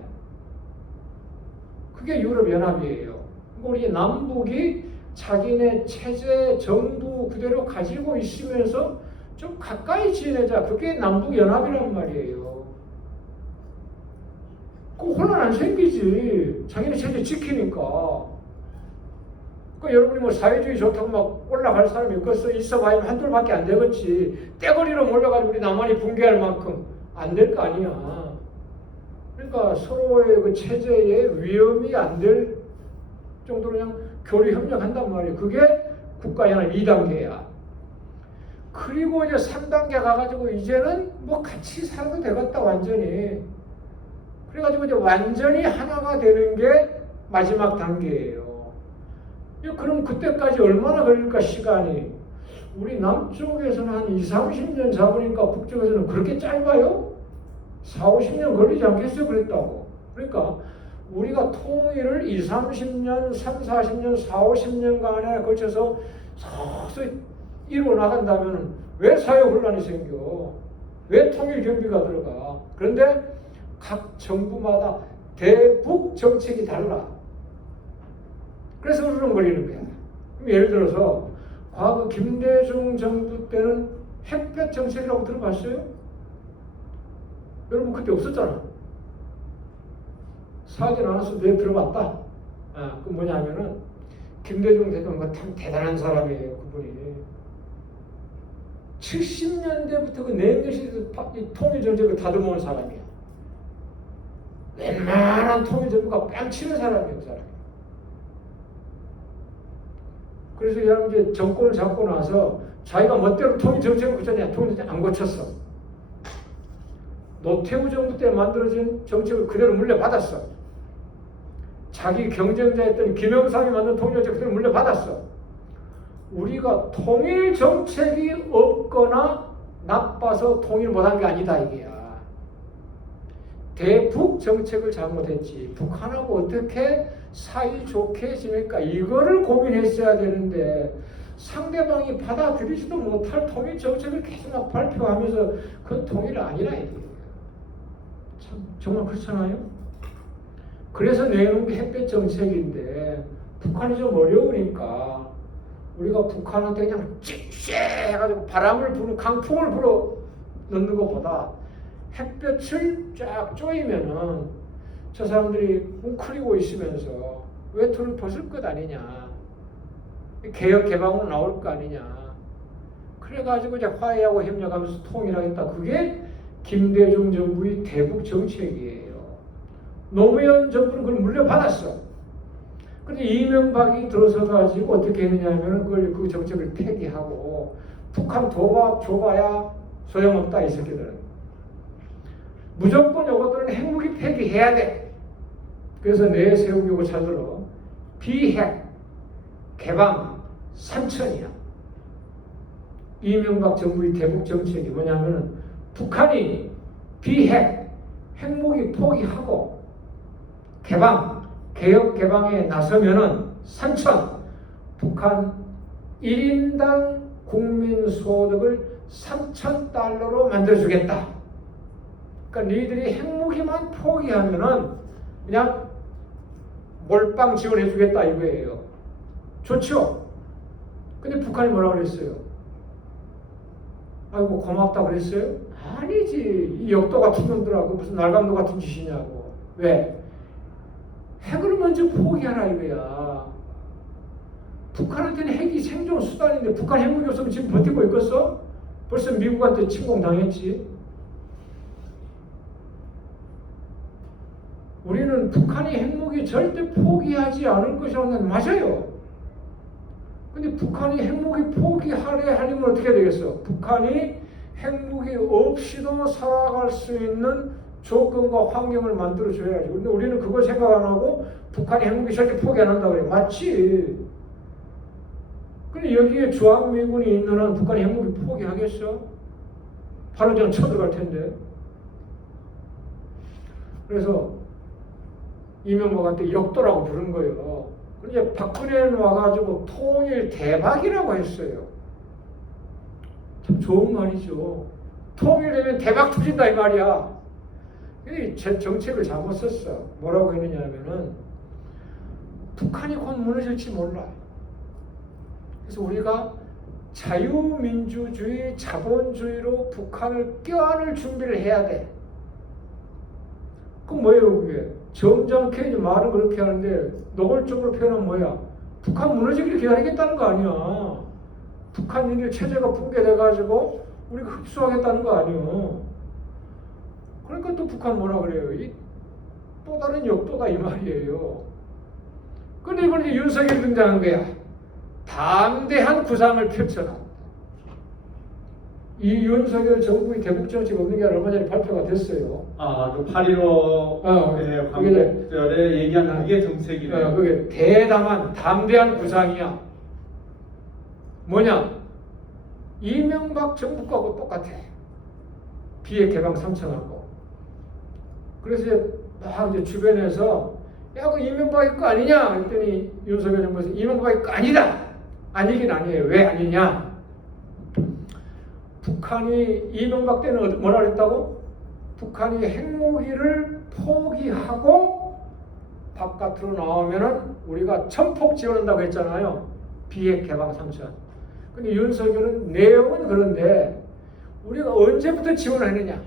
그게 유럽연합이에요. 우리 남북이 자기네 체제, 정부 그대로 가지고 있으면서 좀 가까이 지내자. 그게 남북연합이란 말이에요. 그 혼란 안 생기지. 자기네 체제 지키니까. 그 여러분이 뭐 사회주의 좋다고 막 올라갈 사람이 있어봐야 한둘밖에 안 되겠지. 떼거리로 몰려가지고 우리 남한이 붕괴할 만큼 안 될 거 아니야. 그러니까 서로의 그 체제에 위험이 안 될 정도로 그냥 교류 협력한단 말이에요. 그게 국가연합 2단계야. 그리고 이제 3단계 가가지고 이제는 뭐 같이 살아도 되겠다 완전히. 그래가지고 이제 완전히 하나가 되는 게 마지막 단계예요. 그럼 그때까지 얼마나 걸릴까 시간이? 우리 남쪽에서는 한 2, 30년 잡으니까 북쪽에서는 그렇게 짧아요? 4, 50년 걸리지 않겠어요? 그랬다고. 그러니까 우리가 통일을 2, 30년, 3, 40년, 4, 50년간에 걸쳐서 서서히 이루어 나간다면 왜 사회 혼란이 생겨? 왜 통일 경비가 들어가? 그런데 각 정부마다 대북 정책이 달라. 그래서 으르렁거리는 거야. 예를 들어서 과거 김대중 정부 때는 햇볕 정책이라고 들어봤어요? 여러분 그때 없었잖아. 사진 않았어도 내가 들어봤다. 그 뭐냐면은 김대중 대통령 참 대단한 사람이에요. 그분이 70년대부터 그 내년 시대 통일 정책을 다듬어온 사람이야. 웬만한 통일 정부가 뺨치는 사람이에요. 그 사람이. 그래서 이 사람이 이제 정권을 잡고 나서 자기가 멋대로 통일 정책을 고쳤냐? 통일 정책 안 고쳤어. 노태우 정부 때 만들어진 정책을 그대로 물려받았어. 자기 경쟁자였던 김영삼이 만든 통일 정책 그대로 물려받았어. 우리가 통일 정책이 없거나 나빠서 통일 못한 게 아니다 이게야. 대북 정책을 잘못했지. 북한하고 어떻게 사이좋게 지낼까? 이거를 고민했어야 되는데 상대방이 받아들이지도 못할 통일 정책을 계속 막 발표하면서 그건 통일 아니라 이게. 참 정말 그렇잖아요. 그래서 내놓은 게 햇볕 정책인데 북한이 좀 어려우니까 우리가 북한한테 그냥 찌찌 해가지고 바람을 부는 강풍을 불어 넣는 것보다 햇볕을 쫙 쪼이면은 저 사람들이 웅크리고 있으면서 외투를 벗을 것 아니냐. 개혁 개방으로 나올 거 아니냐. 그래가지고 이제 화해하고 협력하면서 통일하겠다. 그게 김대중 정부의 대북 정책이에요. 노무현 정부는 그걸 물려받았어. 근데 이명박이 들어서 가지고 어떻게 했느냐 하면 그걸 그 정책을 폐기하고 북한 줘봐야 소용없다 이 새끼들은. 무조건 이것들은 핵무기 폐기해야 돼. 그래서 내세우고 찾으러 비핵 개방 선천이야. 이명박 정부의 대북 정책이 뭐냐면 북한이 비핵 핵무기 포기하고 개방 개혁 개방에 나서면은 선천 북한 1인당 국민 소득을 3,000달러로 만들어주겠다. 그러니까 너희들이 핵무기만 포기하면은 그냥 몰빵 지원해주겠다 이거예요. 좋죠? 근데 북한이 뭐라 그랬어요? 아이고 고맙다 그랬어요? 아니지. 이 역도 같은 놈들하고 무슨 날강도 같은 짓이냐고. 왜? 핵을 먼저 포기하라 이거야. 북한한테는 핵이 생존 수단인데 북한 핵무기 없으면 지금 버티고 있겠어? 벌써 미국한테 침공당했지. 우리는 북한이 핵무기 절대 포기하지 않을 것이라는 건 맞아요. 근데 북한이 핵무기 포기하려 하려면 어떻게 되겠어? 북한이 핵무기 없이도 살아갈 수 있는 조건과 환경을 만들어줘야지. 근데 우리는 그걸 생각 안 하고 북한이 핵무기 절대 포기 안 한다고 그래. 맞지? 근데 여기에 주한미군이 있는 한 북한이 핵무기 포기하겠어? 바로 그냥 쳐들어갈 텐데. 그래서 이명박한테 역도라고 부른 거예요. 이제 박근혜는 와가지고 통일 대박이라고 했어요. 참 좋은 말이죠. 통일되면 대박 터진다 이 말이야. 이 정책을 잘못 썼어. 뭐라고 했느냐면은 북한이 곧 무너질지 몰라. 그래서 우리가 자유민주주의, 자본주의로 북한을 껴안을 준비를 해야 돼. 그럼 뭐예요 그게? 점잖게 말은 그렇게 하는데 노골적으로 표현은 뭐야? 북한 무너지기를 기다리겠다는 거 아니야. 북한인들 체제가 붕괴돼가지고 우리가 흡수하겠다는 거 아니야. 그러니까 또 북한 뭐라 그래요? 이 또 다른 역도다 이 말이에요. 근데 이번에 윤석열이 등장한 거야. 담대한 구상을 펼쳐라. 이 윤석열 정부의 대북 정책 없는 게 얼마 전에 발표가 됐어요. 그 8.15 광복절에 얘기하는 그게 정책이네요. 그게 대담한 담대한 구상이야. 뭐냐? 이명박 정부하고 똑같아. 비핵 개방 선언하고. 그래서 이제 주변에서 야, 그 이명박이 거 아니냐? 했더니 윤석열 정부에서 이명박이 거 아니다. 아니긴 아니에요. 왜 아니냐? 북한이 이명박 때는 뭐라 그랬다고? 북한이 핵무기를 포기하고 바깥으로 나오면은 우리가 전폭 지원한다고 했잖아요. 비핵 개방 3천. 근데 윤석열은 내용은 그런데 우리가 언제부터 지원했느냐?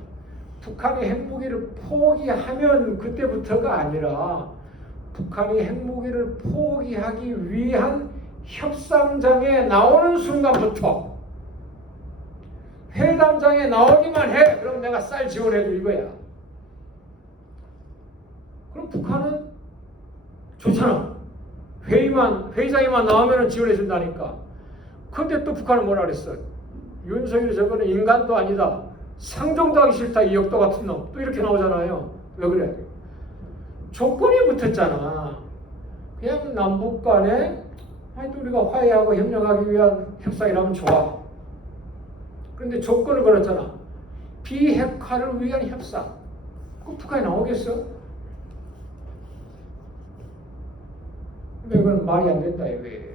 북한이 핵무기를 포기하면 그때부터가 아니라 북한이 핵무기를 포기하기 위한 협상장에 나오는 순간부터 회담장에 나오기만 해. 그럼 내가 쌀 지원해줘 이거야. 그럼 북한은 좋잖아. 회의장에만 나오면 지원해준다니까. 근데 또 북한은 뭐라 그랬어? 윤석열이 저거는 인간도 아니다. 상종도 하기 싫다. 이 역도 같은 놈. 또 이렇게 나오잖아요. 왜 그래? 조건이 붙었잖아. 그냥 남북 간에 하여튼 우리가 화해하고 협력하기 위한 협상이라면 좋아. 그런데 조건을 걸었잖아. 비핵화를 위한 협상. 그 북한이 나오겠어? 근데 이건 말이 안 된다 이거예요.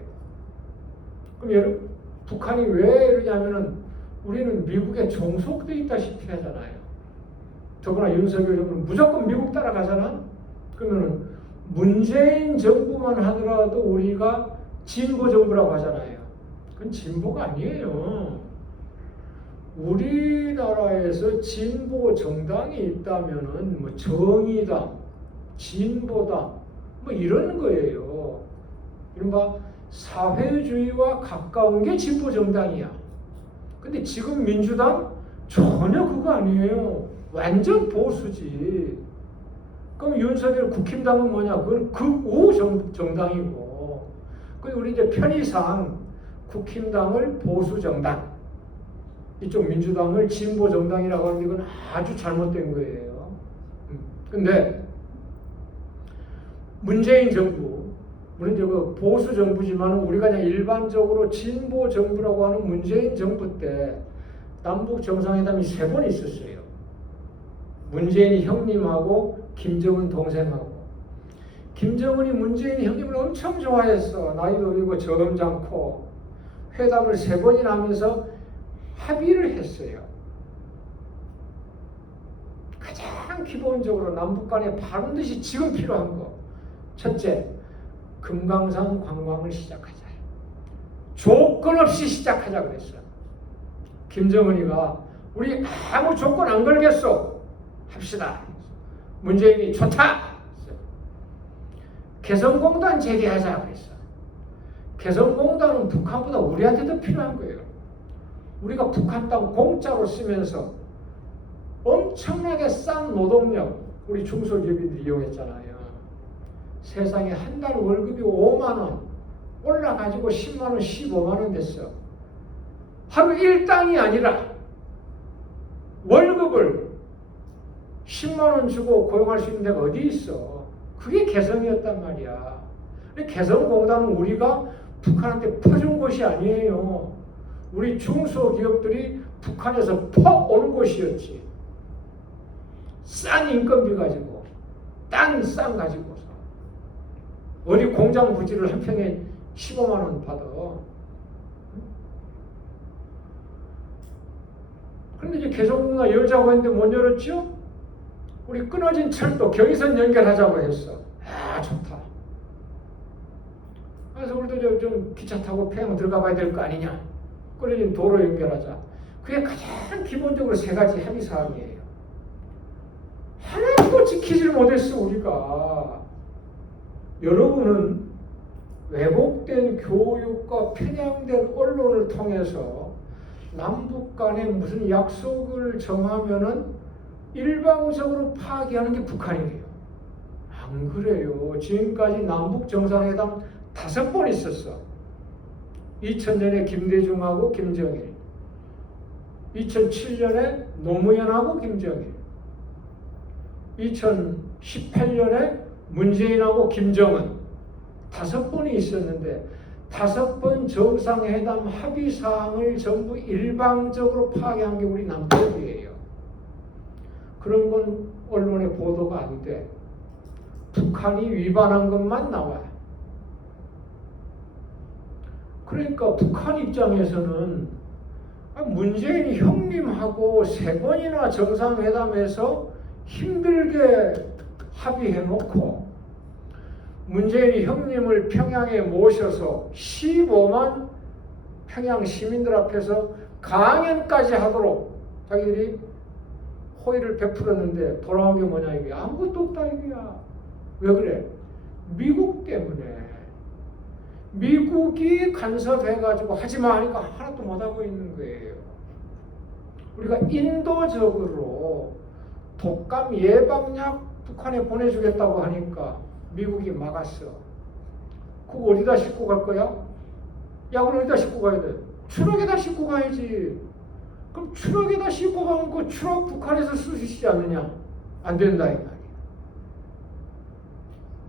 그럼 여러분, 북한이 왜 이러냐면은 우리는 미국에 종속돼 있다시피 하잖아요. 더구나 윤석열 정부는 무조건 미국 따라가잖아. 그러면은 문재인 정부만 하더라도 우리가 진보 정부라고 하잖아요. 그건 진보가 아니에요. 우리나라에서 진보 정당이 있다면은 뭐 정의당, 진보당 뭐 이런 거예요. 이른바 사회주의와 가까운 게 진보 정당이야. 근데 지금 민주당 전혀 그거 아니에요. 완전 보수지. 그럼 윤석열 국힘당은 뭐냐? 그건 극우 정당이고. 그리고 우리 이제 편의상 국힘당을 보수 정당, 이쪽 민주당을 진보 정당이라고 하는 건 아주 잘못된 거예요. 근데 문재인 정부, 물론 그 보수 정부지만 우리가 그냥 일반적으로 진보 정부라고 하는 문재인 정부 때 남북 정상회담이 3번 있었어요. 문재인이 형님하고 김정은 동생하고. 김정은이 문재인 형님을 엄청 좋아했어. 나이도 어리고 점잖고 회담을 3번이나 하면서 합의를 했어요. 가장 기본적으로 남북 간에 반드시 지금 필요한 거. 첫째, 금강산 관광을 시작하자. 조건 없이 시작하자 그랬어. 김정은이가 우리 아무 조건 안 걸겠어. 합시다. 문재인이 좋다. 개성공단 재개하자 그랬어. 개성공단은 북한보다 우리한테 더 필요한 거예요. 우리가 북한 땅 공짜로 쓰면서 엄청나게 싼 노동력 우리 중소기업인들이 이용했잖아요. 세상에 한 달 월급이 5만 원 올라가지고 10만 원, 15만 원 됐어. 하루 일당이 아니라 월급을 10만 원 주고 고용할 수 있는 데가 어디 있어. 그게 개성이었단 말이야. 개성공단은 우리가 북한한테 퍼준 곳이 아니에요. 우리 중소기업들이 북한에서 퍼오는 곳이었지. 싼 인건비 가지고 땅 싼 가지고서 어디 공장 부지를 한 평에 15만 원 받아. 그런데 이제 개성공단 열자고 했는데 못 열었죠? 우리 끊어진 철도 경의선 연결하자고 했어. 아 좋다. 그래서 우리도 좀 기차 타고 평양 들어가 봐야 될 거 아니냐. 끊어진 도로 연결하자. 그게 가장 기본적으로 3가지 합의 사항이에요. 하나도 지키질 못했어 우리가. 여러분은 왜곡된 교육과 편향된 언론을 통해서 남북 간에 무슨 약속을 정하면은 일방적으로 파기하는 게 북한이에요. 안 그래요. 지금까지 남북 정상회담 5번 있었어. 2000년에 김대중하고 김정일, 2007년에 노무현하고 김정일, 2018년에 문재인하고 김정은 5번이 있었는데 5번 정상회담 합의사항을 전부 일방적으로 파기한 게 우리 남쪽이에요. 그런 건 언론에 보도가 안 돼. 북한이 위반한 것만 나와요. 그러니까 북한 입장에서는 문재인 형님하고 3번이나 정상회담에서 힘들게 합의해놓고 문재인 형님을 평양에 모셔서 15만 평양 시민들 앞에서 강연까지 하도록 자기들이 호의를 베풀었는데 돌아온 게 뭐냐 이게 아무것도 없다 이거야. 왜 그래? 미국 때문에. 미국이 간섭해가지고 하지마 하니까 하나도 못하고 있는 거예요. 우리가 인도적으로 독감 예방약 북한에 보내주겠다고 하니까 미국이 막았어. 그거 어디다 싣고 갈 거야? 약을 어디다 싣고 가야 돼? 트럭에다 싣고 가야지. 그럼 트럭에다 싣고 가면 그 트럭 북한에서 쓸 수 있지 않느냐? 안 된다 이 말이야.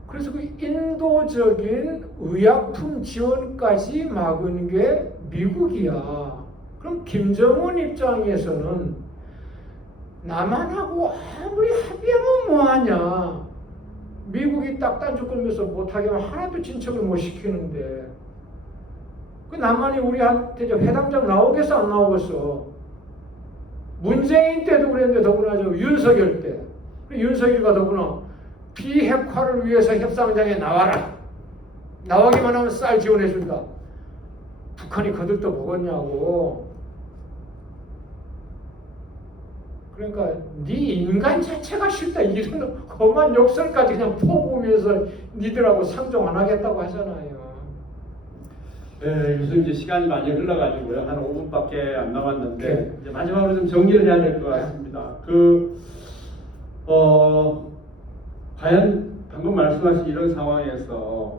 그래서 그 인도적인 의약품 지원까지 막은 게 미국이야. 그럼 김정은 입장에서는 남한하고 아무리 합의하면 뭐하냐. 미국이 딱 딴죽 걸면서 못하게 하면 하나도 진척을 못 시키는데 그 남한이 우리한테 회담장 나오겠어 안 나오겠어. 문재인 때도 그랬는데 더구나 윤석열 때 윤석열과 더구나 비핵화를 위해서 협상장에 나와라. 나오기만 하면 쌀 지원해준다. 북한이 거들떠 먹었냐고. 그러니까 네 인간 자체가 싫다. 이런 험한 욕설까지 그냥 퍼부으면서 니들하고 상종 안 하겠다고 하잖아요. 네, 요즘 이제 시간이 많이 흘러가지고요. 한 5분밖에 안 남았는데 이제 마지막으로 좀 정리를 해야 될 것 같습니다. 과연 방금 말씀하신 이런 상황에서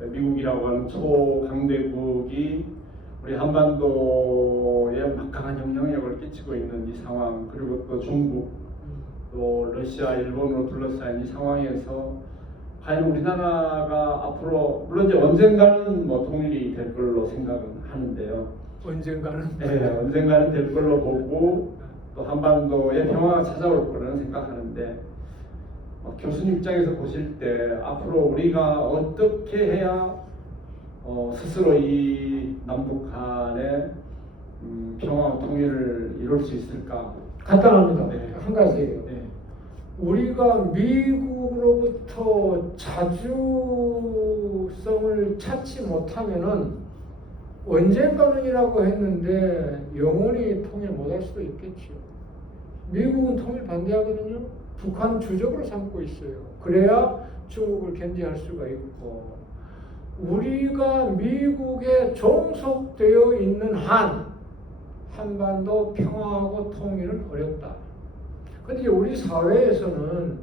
미국이라고 하는 초강대국이 우리 한반도에 막강한 영향력을 끼치고 있는 이 상황, 그리고 또 중국, 또 러시아, 일본으로 둘러싸인 이 상황에서 과연 우리나라가 앞으로 물론 이제 언젠가는 뭐 통일이 될 걸로 생각은 하는데요. 언젠가는? 네, 언젠가는 될 걸로 보고 또 한반도에 평화가 찾아올 거라는 생각하는데 교수님 입장에서 보실 때 앞으로 우리가 어떻게 해야 스스로 이 남북 간의 평화와 통일을 이룰 수 있을까? 간단합니다. 네. 한 가지예요. 네. 우리가 미국으로부터 자주성을 찾지 못하면은 언젠가는이라고 했는데 영원히 통일 못할 수도 있겠죠. 미국은 통일 반대하거든요. 북한 주적으로 삼고 있어요. 그래야 중국을 견제할 수가 있고, 우리가 미국에 종속되어 있는 한 한반도 평화하고 통일은 어렵다. 근데 이제 우리 사회에서는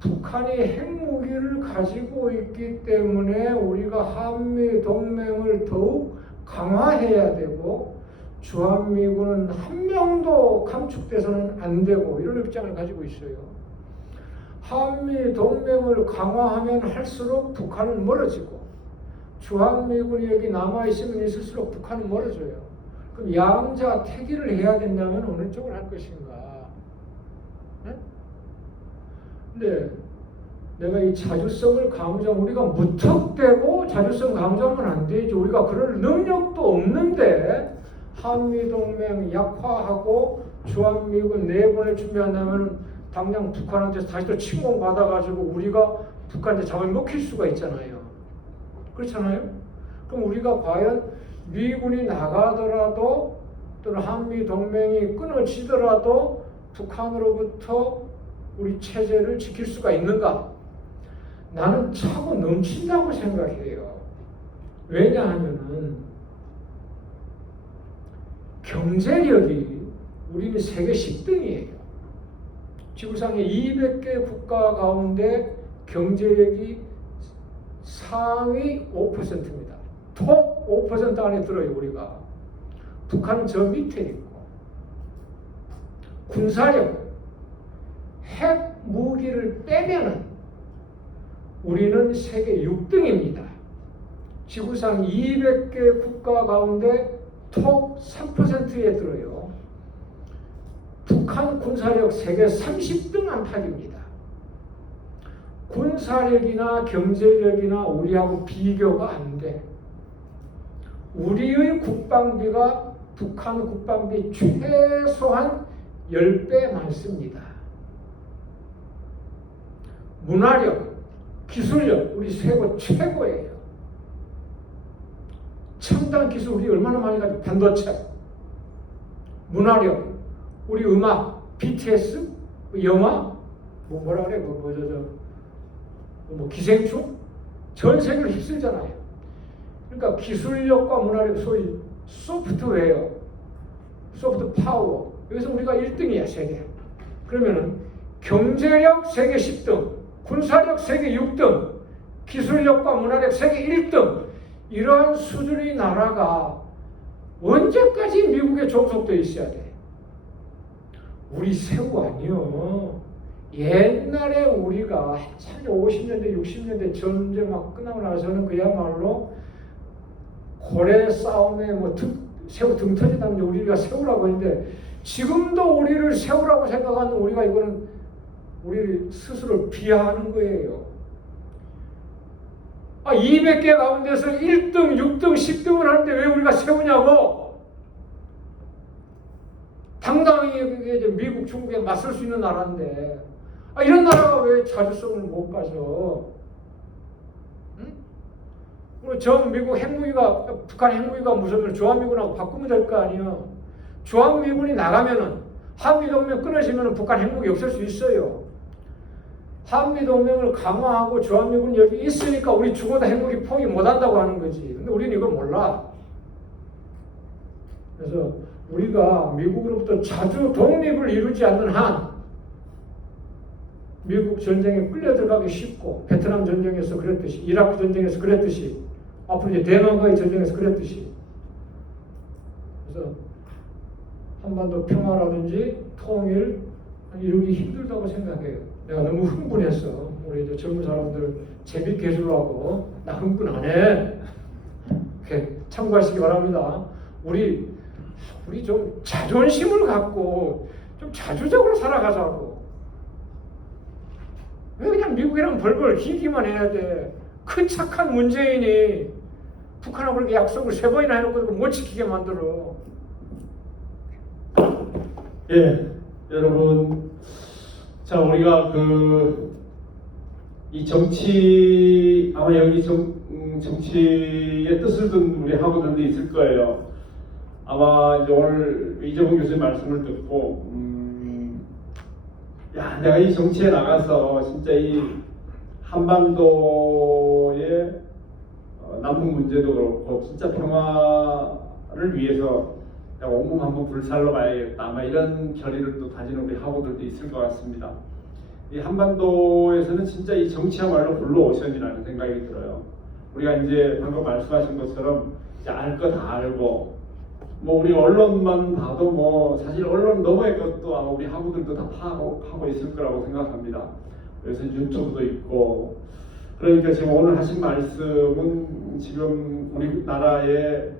북한이 핵무기를 가지고 있기 때문에 우리가 한미 동맹을 더욱 강화해야 되고, 주한미군은 한 명도 감축돼서는 안 되고, 이런 입장을 가지고 있어요. 한미 동맹을 강화하면 할수록 북한은 멀어지고, 주한미군이 여기 남아있으면 있을수록 북한은 멀어져요. 그럼 양자 태기를 해야 된다면 어느 쪽을 할 것인가? 네? 근데 내가 이 자주성을 강조하면, 우리가 무턱대고 자주성 강조하면 안 되죠. 우리가 그럴 능력도 없는데 한미동맹 약화하고 주한미군 내보낼 준비한다면 당장 북한한테 다시 또 침공 받아가지고 우리가 북한한테 잡아먹힐 수가 있잖아요. 그렇잖아요? 그럼 우리가 과연 미군이 나가더라도 또는 한미동맹이 끊어지더라도 북한으로부터 우리 체제를 지킬 수가 있는가? 나는 차고 넘친다고 생각해요. 왜냐하면은 경제력이 우리는 세계 10등이에요. 지구상의 200개 국가 가운데 경제력이 상위 5%입니다. 톱 5% 안에 들어요, 우리가. 북한은 저 밑에 있고. 군사력, 핵 무기를 빼면은 우리는 세계 6등입니다. 지구상 200개 국가 가운데 톱 3%에 들어요. 북한 군사력 세계 30등 안팎입니다. 군사력이나 경제력이나 우리하고 비교가 안 돼. 우리의 국방비가 북한 국방비 최소한 10배 많습니다. 문화력, 기술력 우리 세계 최고예요. 첨단 기술 우리 얼마나 많이 가지고, 반도체, 문화력, 우리 음악, BTS, 영화, 뭐라 그래, 기생충, 전 세계를 휩쓸잖아요. 그러니까 기술력과 문화력, 소위 소프트웨어, 소프트 파워, 여기서 우리가 1등이야, 세계. 그러면은 경제력 세계 10등, 군사력 세계 6등, 기술력과 문화력 세계 1등, 이러한 수준의 나라가 언제까지 미국에 종속되어 있어야 돼? 우리 새우 아니요. 옛날에 우리가 한참 50년대, 60년대 전쟁 막 끝나고 나서는 그야말로 고래 싸움에 새우 등 터진다면 우리가 새우라고 했는데, 지금도 우리를 새우라고 생각하는 우리가 이거는 우리 스스로 비하하는 거예요. 200개 가운데서 1등, 6등, 10등을 하는데 왜 우리가 새우냐고? 당당히 미국, 중국에 맞설 수 있는 나라인데, 이런 나라가 왜 자주성을 못 가져? 응? 전 미국 핵무기가, 북한 핵무기가 무서우면 주한미군하고 바꾸면 될 거 아니에요. 주한미군이 나가면은, 한미동맹 끊어지면 북한 핵무기 없을 수 있어요. 한미동맹을 강화하고 주한미군이 여기 있으니까 우리 죽어도 핵무기 포기 못한다고 하는 거지. 근데 우리는 이걸 몰라. 그래서 우리가 미국으로부터 자주 독립을 이루지 않는 한 미국 전쟁에 끌려 들어가기 쉽고, 베트남 전쟁에서 그랬듯이, 이라크 전쟁에서 그랬듯이, 앞으로 이제 대만과의 전쟁에서 그랬듯이. 그래서 한반도 평화라든지 통일 이루기 힘들다고 생각해요. 내가 너무 흥분했어. 우리 이제 젊은 사람들 재밌게 해주려고. 나 흥분 안 해. 이렇게 참고하시기 바랍니다. 우리 좀 자존심을 갖고 좀 자주적으로 살아가자고. 왜 그냥 미국이랑 벌벌 기기만 해야 돼? 큰 착한 문재인이 북한하고 그렇게 약속을 3번이나 해놓고 못 지키게 만들어. 예, 여러분, 자 우리가 이 정치 아마 여기 정치의 뜻을 둔 우리 학우들도 있을 거예요. 아마 이제 오늘 이재봉 교수의 말씀을 듣고 야 내가 이 정치에 나가서 진짜 이 한반도의 남북 문제도 그렇고 진짜 평화를 위해서 내가 온몸 한번 불살러 봐야겠다. 아마 이런 결의를 또 가지는 우리 학우들도 있을 것 같습니다. 이 한반도에서는 진짜 이 정치야말로 블루오션이라는 생각이 들어요. 우리가 이제 방금 말씀하신 것처럼 알 거 다 알고 뭐 우리 언론만 봐도 뭐 사실 언론 너머의 것도 아마 우리 학우들도 다 파악하고 있을 거라고 생각합니다. 그래서 유튜브도 있고 그러니까 지금 오늘 하신 말씀은 지금 우리나라의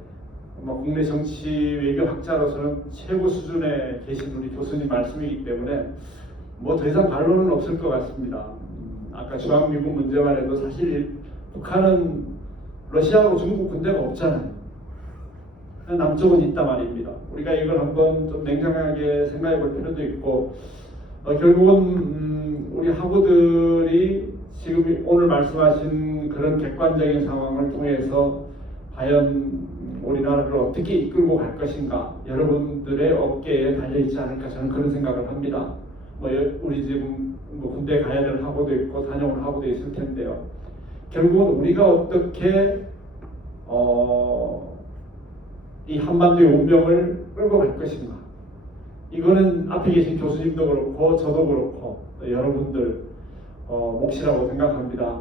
국내 정치 외교학자로서는 최고 수준에 계신 우리 교수님 말씀이기 때문에 뭐 더 이상 반론은 없을 것 같습니다. 아까 주한미군 문제만 해도 사실 북한은 러시아하고 중국 군대가 없잖아요. 남쪽은 있다 말입니다. 우리가 이걸 한번 좀 냉정하게 생각해 볼 필요도 있고 결국은 우리 학우들이 지금 오늘 말씀하신 그런 객관적인 상황을 통해서 과연 우리나라를 어떻게 이끌고 갈 것인가 여러분들의 어깨에 달려있지 않을까 저는 그런 생각을 합니다. 우리 지금 군대 가야 될 학우도 있고 다녀올 학우도 있을 텐데요. 결국은 우리가 어떻게 이 한반도의 운명을 끌고 갈 것인가. 이거는 앞에 계신 교수님도 그렇고 저도 그렇고 여러분들 몫이라고 생각합니다.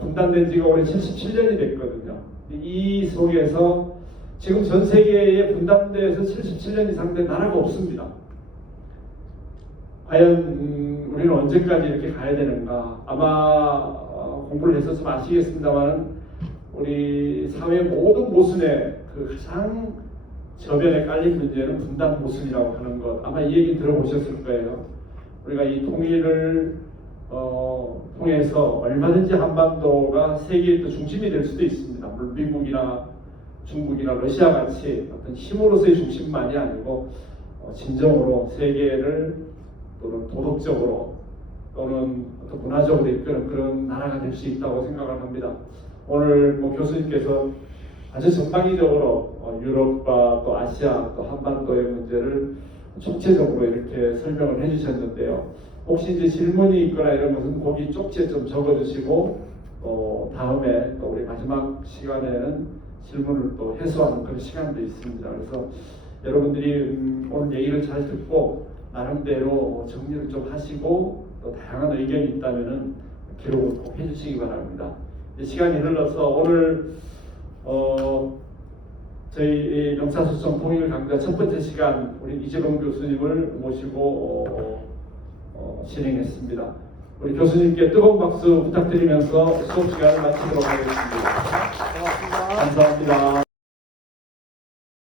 분단된 지가 올해 77년이 됐거든요. 이 속에서 지금 전 세계에 분단돼서 77년 이상 된 나라가 없습니다. 과연 우리는 언제까지 이렇게 가야 되는가. 아마 공부를 해서 좀 아시겠습니다만 우리 사회 모든 모순의 가장 저변에 깔린 문제는 분단 모순이라고 하는 것. 아마 이 얘기 들어보셨을 거예요. 우리가 이 통일을 통해서 얼마든지 한반도가 세계의 또 중심이 될 수도 있습니다. 물론 미국이나 중국이나 러시아 같이 어떤 힘으로서의 중심만이 아니고 진정으로 세계를 또는 도덕적으로 또는 어떤 문화적으로 이끄는 그런 나라가 될 수 있다고 생각을 합니다. 오늘 교수님께서 아주 전방위적으로 유럽과 또 아시아 또 한반도의 문제를 총체적으로 이렇게 설명을 해주셨는데요. 혹시 이제 질문이 있거나 이런 것은 거기 쪽지에 좀 적어주시고 다음에 또 우리 마지막 시간에는 질문을 또 해소하는 그런 시간도 있습니다. 그래서 여러분들이 오늘 얘기를 잘 듣고 나름대로 정리를 좀 하시고 또 다양한 의견이 있다면은 기록을 꼭 해주시기 바랍니다. 시간이 흘러서 오늘 저희 명사소송 통일 강좌 첫 번째 시간 우리 이재봉 교수님을 모시고 진행했습니다. 우리 교수님께 뜨거운 박수 부탁드리면서 수업 시간을 마치도록 하겠습니다. 고맙습니다. 감사합니다.